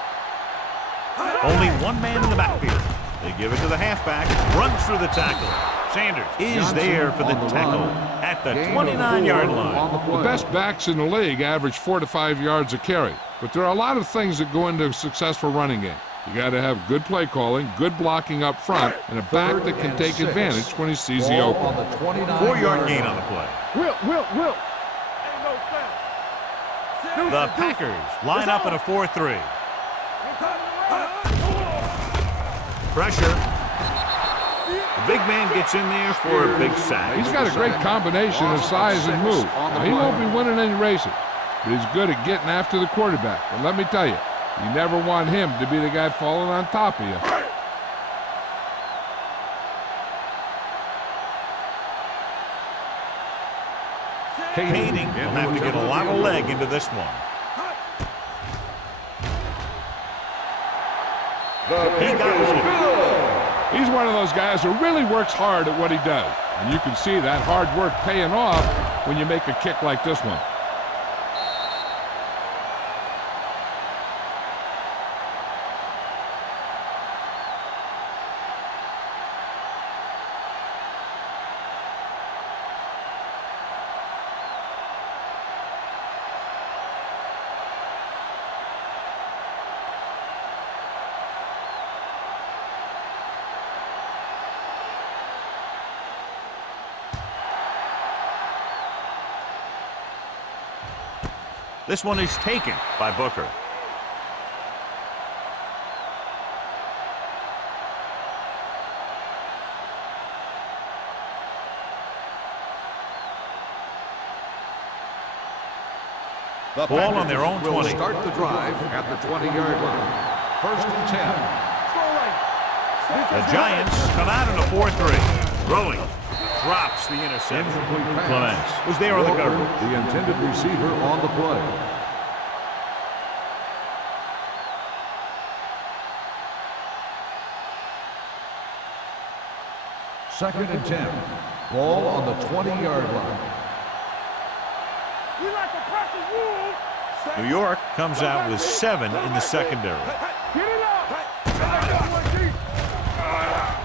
Only one man in the backfield. They give it to the halfback. Runs through the tackle. Sanders is there for the tackle at the 29-yard line. The best backs in the league average 4 to 5 yards a carry. But there are a lot of things that go into a successful running game. You got to have good play calling, good blocking up front, and a back that can take advantage when he sees the open. 4-yard gain on the play. Will. Ain't no foul. The Packers line up in a 4-3. Pressure. The big man gets in there for a big sack. He's got a great combination of size and move. Now, he won't be winning any races, but he's good at getting after the quarterback. And let me tell you, you never want him to be the guy falling on top of you. Kading will have to get a lot of leg into this one. He got rid of it. He's one of those guys who really works hard at what he does. And you can see that hard work paying off when you make a kick like this one. This one is taken by Booker. The Ball on their own will 20. Start the drive at the 20-yard line. First and 10. The Giants come out in a 4-3. Throwing. Drops the interception. Clements was there on the cover. The intended receiver on the play. Second and 10. Ball on the 20-yard line. We like to practice rules. New York comes out with 7 in the secondary. Get it up.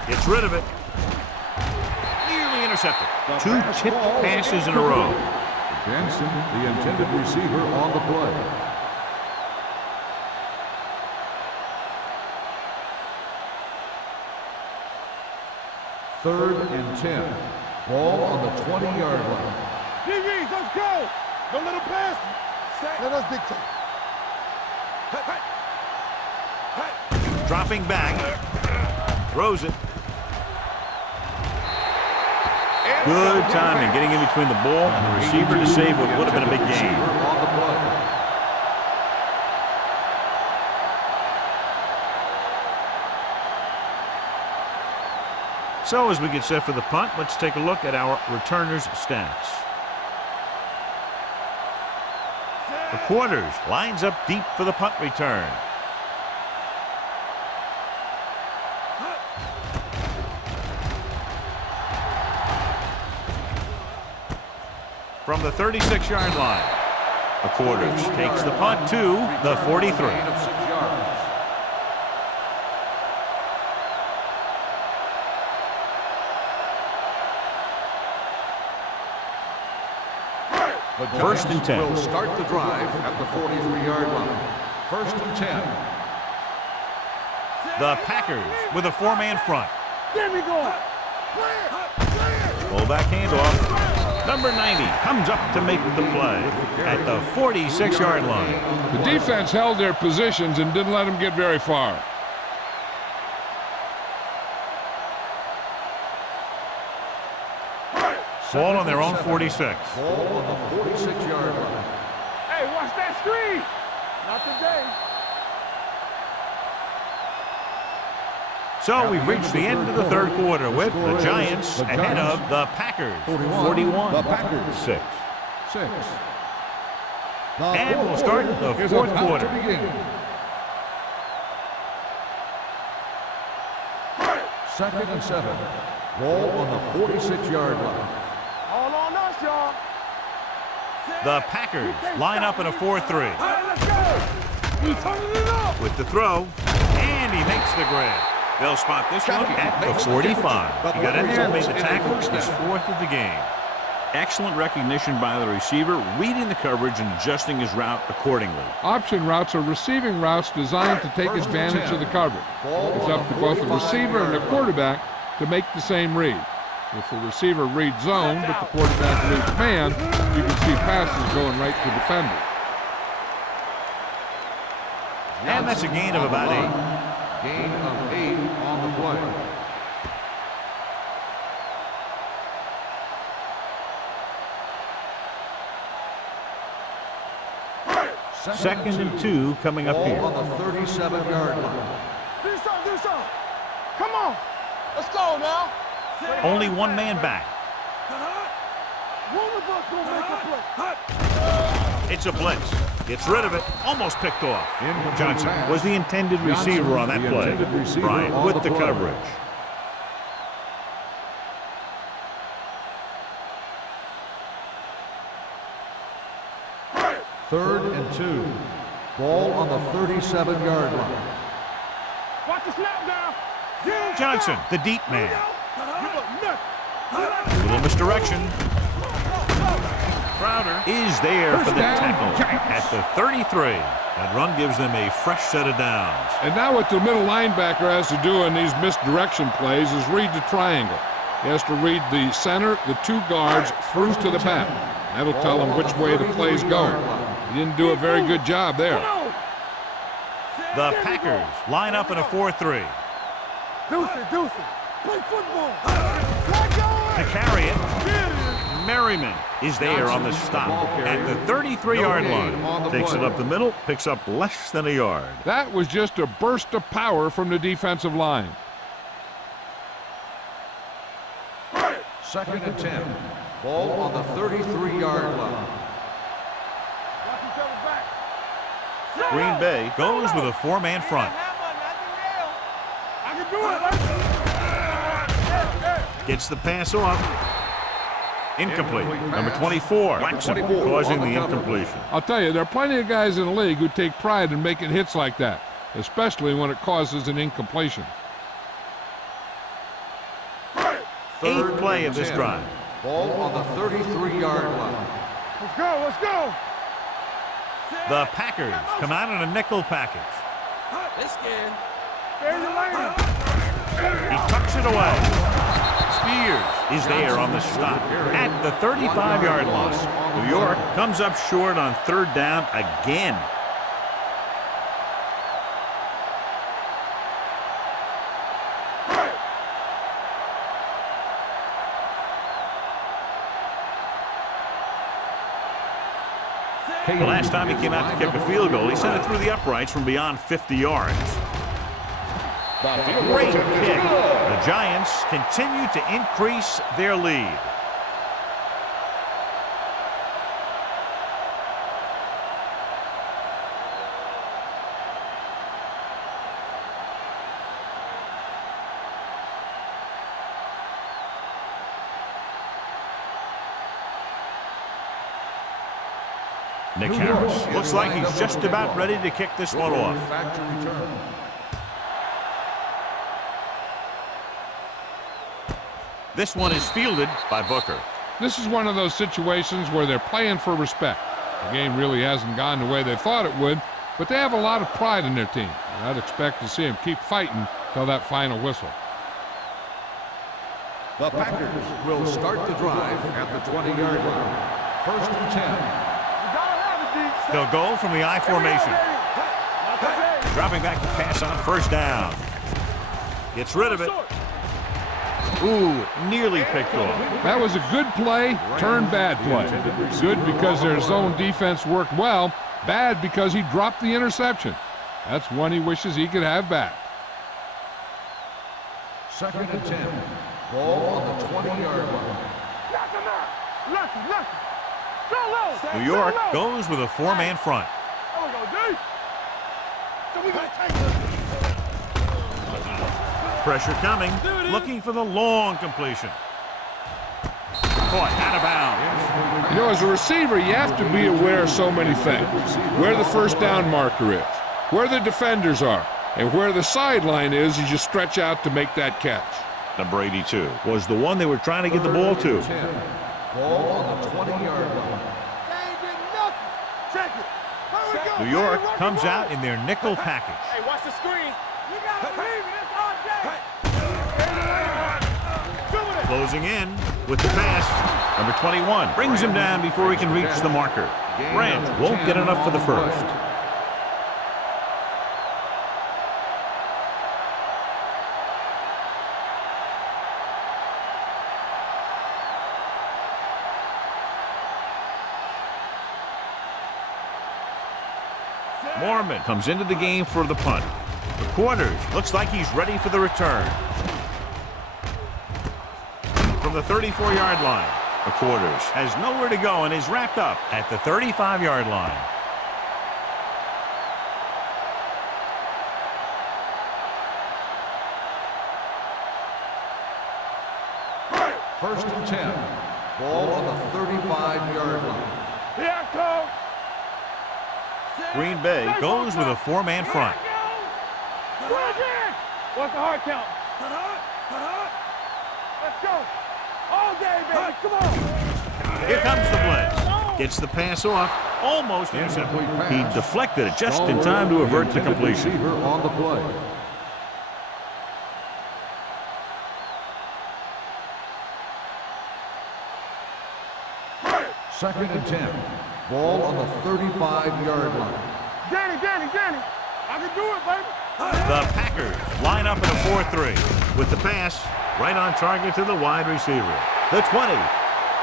Gets rid of it. Nearly intercepted. 2 tipped passes in a row. Jansen, the intended receiver, on the play. Third and 10. Ball on the 20-yard line. DBs, let's go. Don't let them pass. Let us dictate. Dropping back. Throws it. Good timing, getting in between the ball and the receiver to save what would have been a big gain. So as we get set for the punt, let's take a look at our returners' stats. The quarters lines up deep for the punt return. From the 36-yard line, the quarters takes the punt to the 43. First and 10. Will start the drive at the 43-yard line. First and 10. The Packers with a 4-man front. There we go. Fullback handoff. Number 90 comes up to make the play at the 46-yard line. The defense held their positions and didn't let them get very far. Ball on their own 46. Ball on the 46-yard line. Hey, watch that screen. Not today. So we've reached the end of the third quarter with the Giants ahead of the Packers. 41. The Packers 6. 6. And we'll start the fourth quarter. Second and 7. Ball on the 46-yard line. All on us, y'all. The Packers line up in a 4-3. All right, let's go. We turning it up. With the throw, and he makes the grab. They'll spot this one at the 45. He got in there and made the tackle. His 4th of the game. Excellent recognition by the receiver, reading the coverage and adjusting his route accordingly. Option routes are receiving routes designed to take advantage of the coverage. It's up to both the receiver and the quarterback to make the same read. If the receiver reads zone, but the quarterback reads man, you can see passes going right to defenders. And that's a gain of about 8. Gain of 8 on the play. Second and 2 coming up here. On the 37-yard line. Do something. Come on. Let's go now. Only one man back. One of us gonna make a play. It's a blitz. Gets rid of it. Almost picked off. Johnson was the intended receiver on that play. Bryant with the coverage. Third and 2. Ball on the 37-yard line. Watch the snap down. Johnson, the deep man. Give up nothing. A little misdirection. Crowder is there for the tackle at the 33. That run gives them a fresh set of downs. And now what the middle linebacker has to do in these misdirection plays is read the triangle. He has to read the center, the 2 guards, through to the back. That'll tell him which way the play's going. He didn't do a very good job there. The Packers line up in a 4-3. Deuce it. Play football. To carry it, Merriman is there on the stop at the 33-yard line. Takes it up the middle, picks up less than a yard. That was just a burst of power from the defensive line. Second and 10. Ball on the 33-yard line. Watch each other back. Green Bay goes with a 4-man front. I can do it. Gets the pass off. Incomplete. Number 24 whacks him, causing the incompletion. I'll tell you, there are plenty of guys in the league who take pride in making hits like that, especially when it causes an incompletion. Eighth play of this drive. Ball on the 33-yard line. Let's go, let's go. The Packers come out in a nickel package. Let's get. Stay in your lane. He tucks it away. Spears is there on the stop at the 35-yard line. New York comes up short on third down again. The last time he came out to kick a field goal, he sent it through the uprights from beyond 50 yards. Great kick. The Giants continue to increase their lead. Nick Harris looks like he's just about ready to kick this one off. This one is fielded by Booker. This is one of those situations where they're playing for respect. The game really hasn't gone the way they thought it would, but they have a lot of pride in their team. And I'd expect to see them keep fighting till that final whistle. The Packers will start the drive at the 20-yard line. First and 10. They'll go from the I formation. Dropping back to pass on first down. Gets rid of it. Ooh, nearly picked off. That was a good play, turned bad play. Good because their zone defense worked well. Bad because he dropped the interception. That's one he wishes he could have back. Second and 10. Ball on the 20-yard line. New York goes with a four-man front. Pressure coming, looking for the long completion. Caught out of bounds. You know, as a receiver, you have to be aware of so many things. Where the first down marker is, where the defenders are, and where the sideline is as you stretch out to make that catch. Number 82 was the one they were trying to get the ball to. Ball on the 20-yard line. New York comes out in their nickel package. Hey, watch the screen. You gotta believe it. It's all day. Closing in with the pass. Number 21 brings him down before he can reach the marker. Grant won't get enough for the first. Mormon comes into the game for the punt. The quarters looks like he's ready for the return. From the 34-yard line, the quarters has nowhere to go and is wrapped up at the 35-yard line. First and 10. Ball on the 35-yard line. Here it comes. Green Bay goes with a four-man front. What's the hard count? Let's go. All day, baby. Come on. Here comes the blitz. Gets the pass off. Almost intercepted. He deflected it just in time to avert the completion. Receiver on the play. Second and 10. Ball on the 35-yard line. Danny. I can do it, baby. The Packers line up in a 4-3 with the pass right on target to the wide receiver. The 20,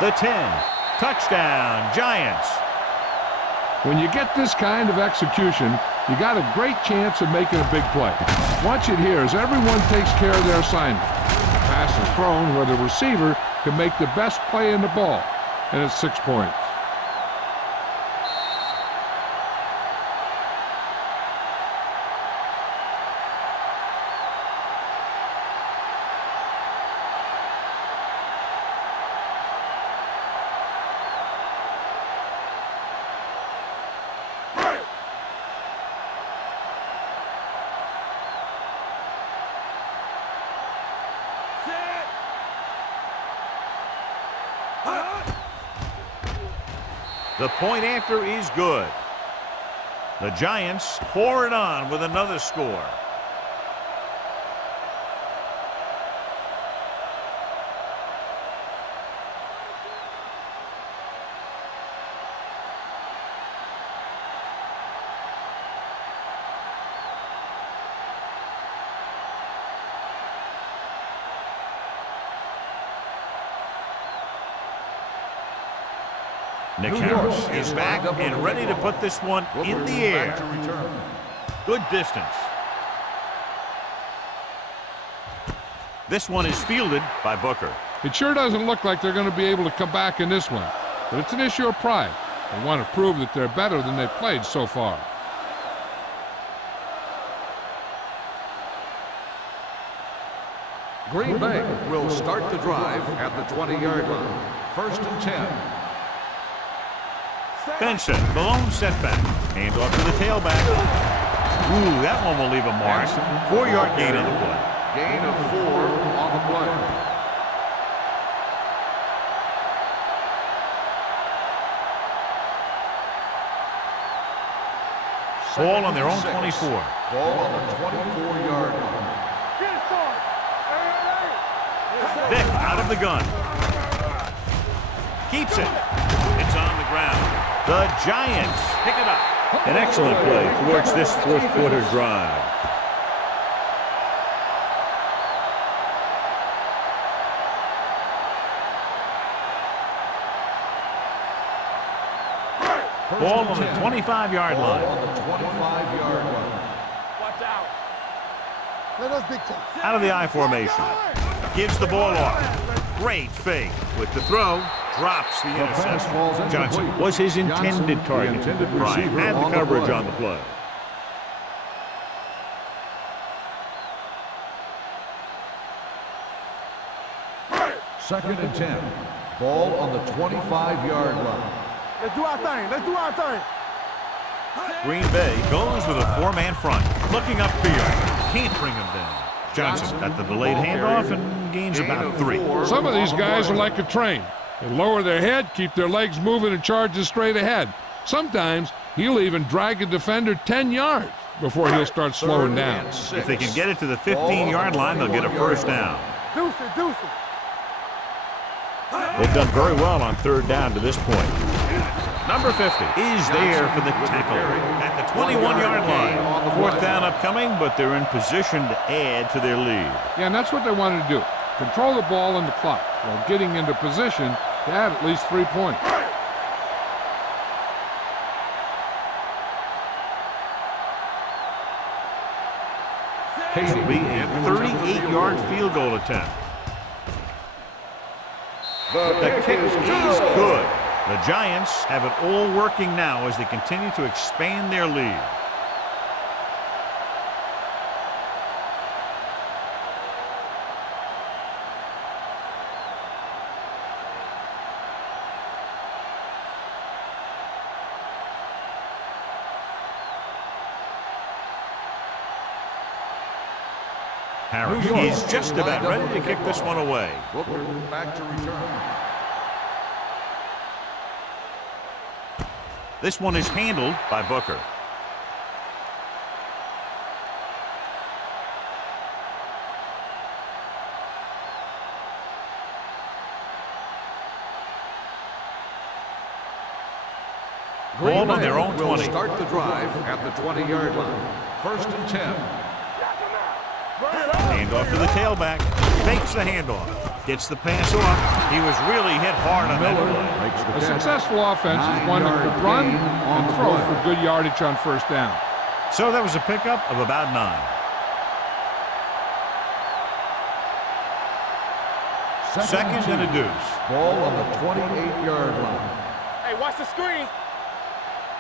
the 10, touchdown, Giants. When you get this kind of execution, you got a great chance of making a big play. Watch it here as everyone takes care of their assignment. The pass is thrown where the receiver can make the best play in the ball, and it's 6 points. The point after is good. The Giants pour it on with another score. Nick Harris is back and ready to put this one in the air. Good distance. This one is fielded by Booker. It sure doesn't look like they're going to be able to come back in this one, but it's an issue of pride. They want to prove that they're better than they've played so far. Green Bay will start the drive at the 20-yard line. First and 10. Benson, the lone setback. Hand off to the tailback. Ooh, that one will leave a mark. 4-yard gain on the play. Gain of 4 on the play. Ball on their own 24. Ball on the 24-yard line. Vick out of the gun. Keeps it. It's on the ground. The Giants pick it up. An excellent play towards this fourth-quarter drive. Ball on the 25-yard line. Ball on the 25-yard line. Watch out. Let us big time. Out of the I formation. Gives the ball off. Great fake with the throw. Drops the interception. Johnson was his intended target. Bryant had the coverage on the play. Second and 10. Ball on the 25-yard line. Let's do our thing. Let's do our thing. Green Bay goes with a 4-man front. Looking upfield. Can't bring him down. Johnson at the delayed handoff and gains about 3. Some of these guys are like a train. They lower their head, keep their legs moving, and charges straight ahead. Sometimes he'll even drag a defender 10 yards before he'll start slowing down. If they can get it to the 15-yard line, they'll get a first down. Deuce it, deuce it. They've done very well on third down to this point. Number 50 is there for the tackle at the 21-yard line. Fourth down upcoming, but they're in position to add to their lead. Yeah, and that's what they wanted to do. Control the ball and the clock while getting into position to add at least 3 points. This will be a 38-yard field goal attempt. The kick is good. The Giants have it all working now as they continue to expand their lead. Harris is just about ready to kick this one away. Booker back to return. This one is handled by Booker. Ball on their own 20. Start the drive at the 20-yard line. First and 10. Handoff to the tailback. Fakes the handoff. Gets the pass off. He was really hit hard on that play. A successful offense is one that could run and throw for good yardage on first down. So that was a pickup of about 9. Second and a deuce. Ball on the 28-yard line. Hey, watch the screen.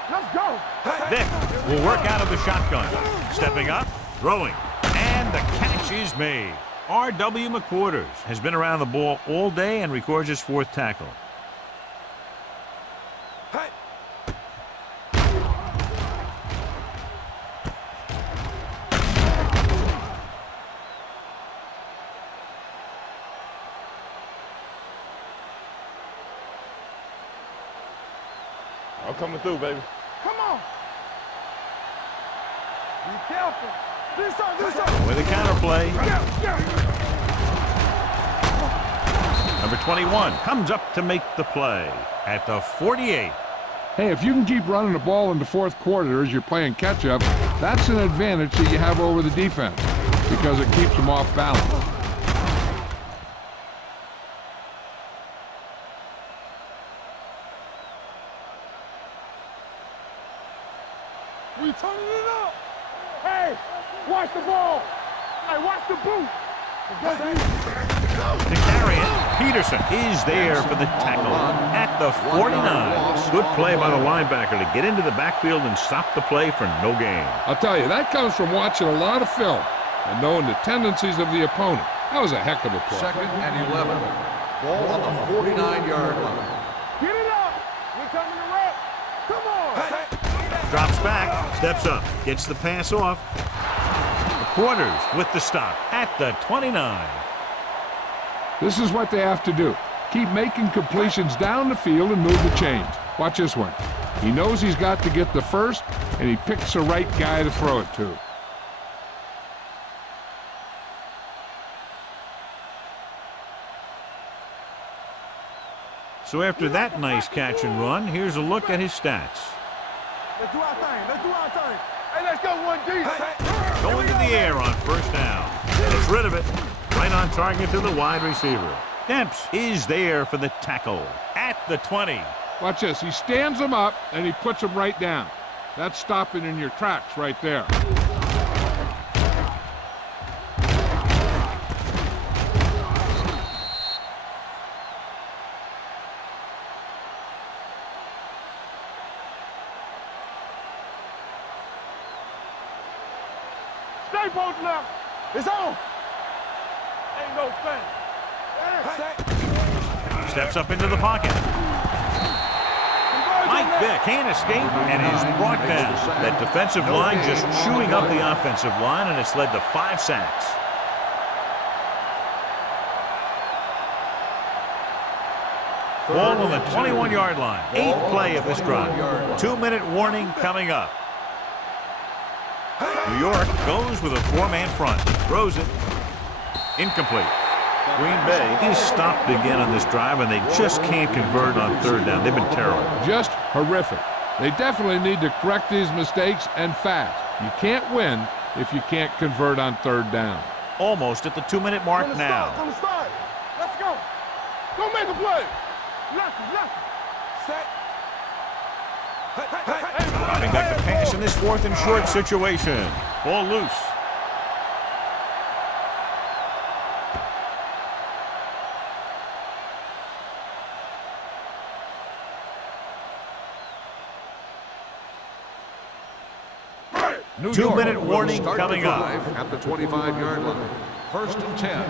Let's go. Vick will work out of the shotgun. Stepping up, throwing, and the catch is made. R.W. McQuarters has been around the ball all day and records his 4th tackle. coming through, baby. Come on. Be careful. Do something. With a counter play. Number 21 comes up to make the play at the 48. Hey, if you can keep running the ball in the fourth quarter as you're playing catch-up, that's an advantage that you have over the defense because it keeps them off balance. We turning it up. Hey, watch the ball. Hey, watch the boot. To carry it, Peterson is there for the tackle at the 49. Good play by the linebacker to get into the backfield and stop the play for no gain. I'll tell you, that comes from watching a lot of film and knowing the tendencies of the opponent. That was a heck of a play. 2nd and 11. Ball on the 49-yard line. Get it up. We're coming to wreck. Come on. Drops back, steps up, gets the pass off. The Quarters with the stop at the 29. This is what they have to do. Keep making completions down the field and move the chains. Watch this one. He knows he's got to get the first, and he picks the right guy to throw it to. So after that nice catch and run, here's a look at his stats. Let's do our thing. Let's do our thing. Hey, let's go 1D. Going to the air on first down. Gets rid of it. Right on target to the wide receiver. Demps is there for the tackle at the 20. Watch this. He stands them up, and he puts them right down. That's stopping in your tracks right there. Stay both left. It's on. Ain't no thing. Steps up into the pocket. Mike Vick can't escape and is brought down. That defensive line just chewing up the offensive line, and it's led to 5 sacks. Ball on the 21-yard line. 8th play of this drive. 2-minute warning coming up. New York goes with a 4-man front. Throws it. Incomplete. Green Bay is stopped again on this drive, and they just can't convert on 3rd down. They've been terrible. Just horrific. They definitely need to correct these mistakes and fast. You can't win if you can't convert on 3rd down. Almost at the 2-minute mark now. From the start. Let's go. Go make a play. Lefty. Set. Dropping back the pass in this 4th and short situation. Ball loose. New 2-minute York warning will start coming the up. drive at the 25-yard line. 1st and 10.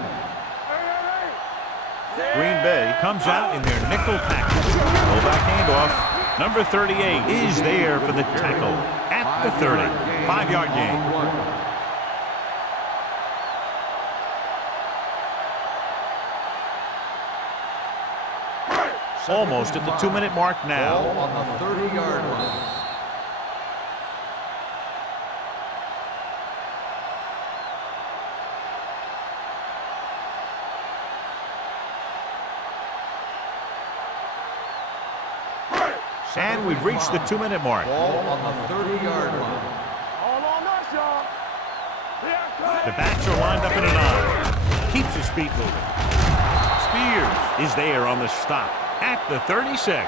Green Bay comes out in their nickel package. Fullback handoff. Number 38 is there for the tackle at the 30. 5-yard gain. Almost at the 2-minute mark now. Ball on the 30-yard line. And we've reached the 2-minute mark. Ball on the 30-yard line. All on us, y'all. The backs are lined up in an I. Keeps his feet moving. Spears is there on the stop at the 36.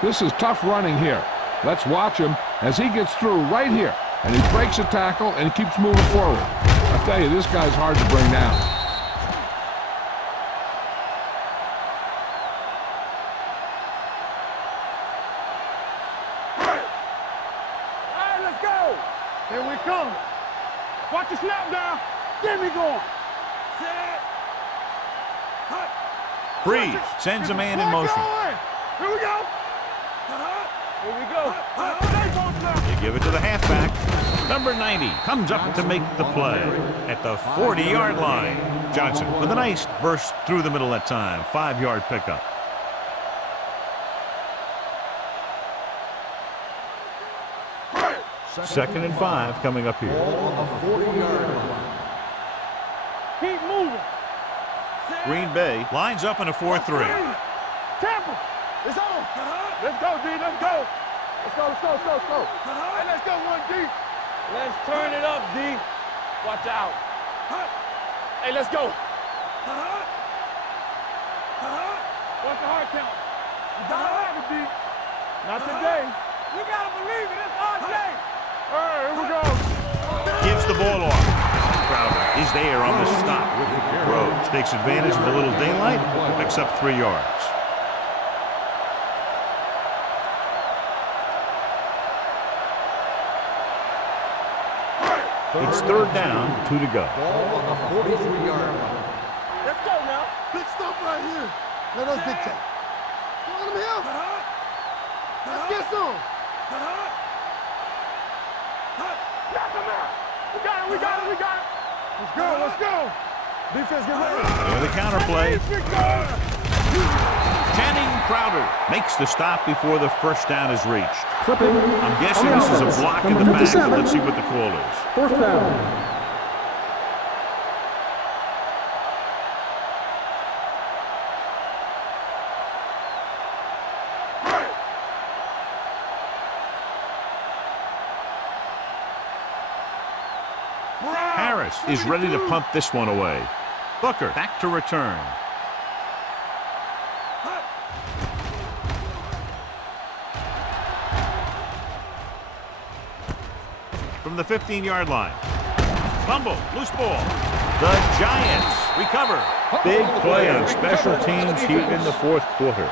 This is tough running here. Let's watch him as he gets through right here. And he breaks a tackle and keeps moving forward. I tell you, this guy's hard to bring down. Here we come. Watch the snap down. Get me going. Set. Breeze sends a man in motion. Here we go. Here we go. They give it to the halfback. Number 90 comes up to make the play at the 40-yard line. Johnson with a nice burst through the middle that time. 5-yard pickup. 2nd and 5 coming up here. Ball on the 40-yard line. Keep moving. Green Bay lines up in a 4-3. Tampa, it's on. Let's go, D. Let's go. Let's go, let's go, let's go, let's go. Hey, let's go, 1D. Let's turn it up, D. Watch out. Hey, let's go. What's the hard count? You gotta have it, D. Not today. We gotta believe it. It's our day. All right, here we go. Gives the ball off. Crowder is there on the stop with the Rhodes. Takes advantage of a little daylight. Picks up 3 yards. It's 3rd down, 2 to go. Ball on the 43-yard line. Let's go now. Big stuff right here. Let us dictate. Come on, here. Let's get some. Knock him out. We got it, we got it, we got it. Let's go, let's go. Defense, get ready. There the counterplay. Channing Crowder makes the stop before the 1st down is reached. Clipping. I'm guessing this is a block in the Number back. 57. Let's see what the call is. 4th down. Harris is ready to punt this one away. Booker back to return. From the 15-yard line. Fumble, loose ball. The Giants recover. Big play on special teams here in the 4th quarter.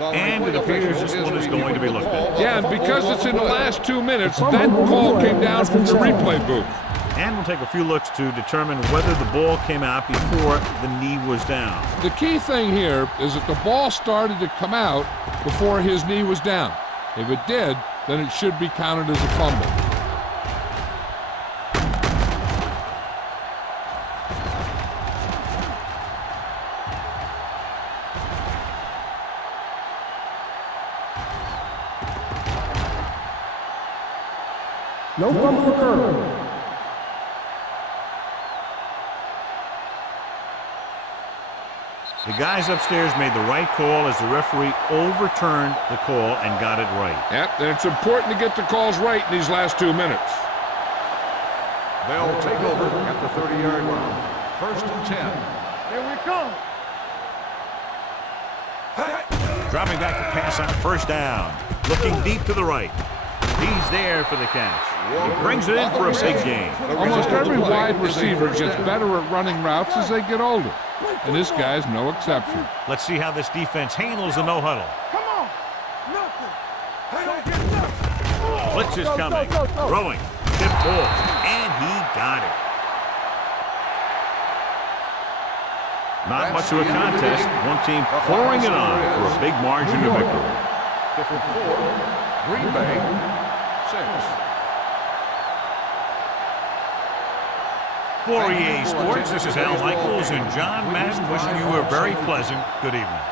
And it appears this one is going to be looked at. Yeah, and because it's in the last 2 minutes, that call came down from the replay booth. And we'll take a few looks to determine whether the ball came out before the knee was down. The key thing here is that the ball started to come out before his knee was down. If it did, then it should be counted as a fumble. No fumble occurred. The guys upstairs made the right call as the referee overturned the call and got it right. Yep, and it's important to get the calls right in these last 2 minutes. They'll take over at the 30-yard line. 1st and 10. Here we come. Dropping back to pass on 1st down. Looking deep to the right. He's there for the catch. He brings it in for a big gain. Almost every wide receiver gets better at running routes as they get older, and this guy's no exception. Let's see how this defense handles the no-huddle. Come on. Nothing. Don't get nothing. Blitz is coming. Throwing. Tip ball. And he got it. Not much of a contest. One team pouring it on for a big margin of victory. 54. Green Bay 6. For EA Sports, this is Al Michaels and John Madden wishing you a very pleasant good evening.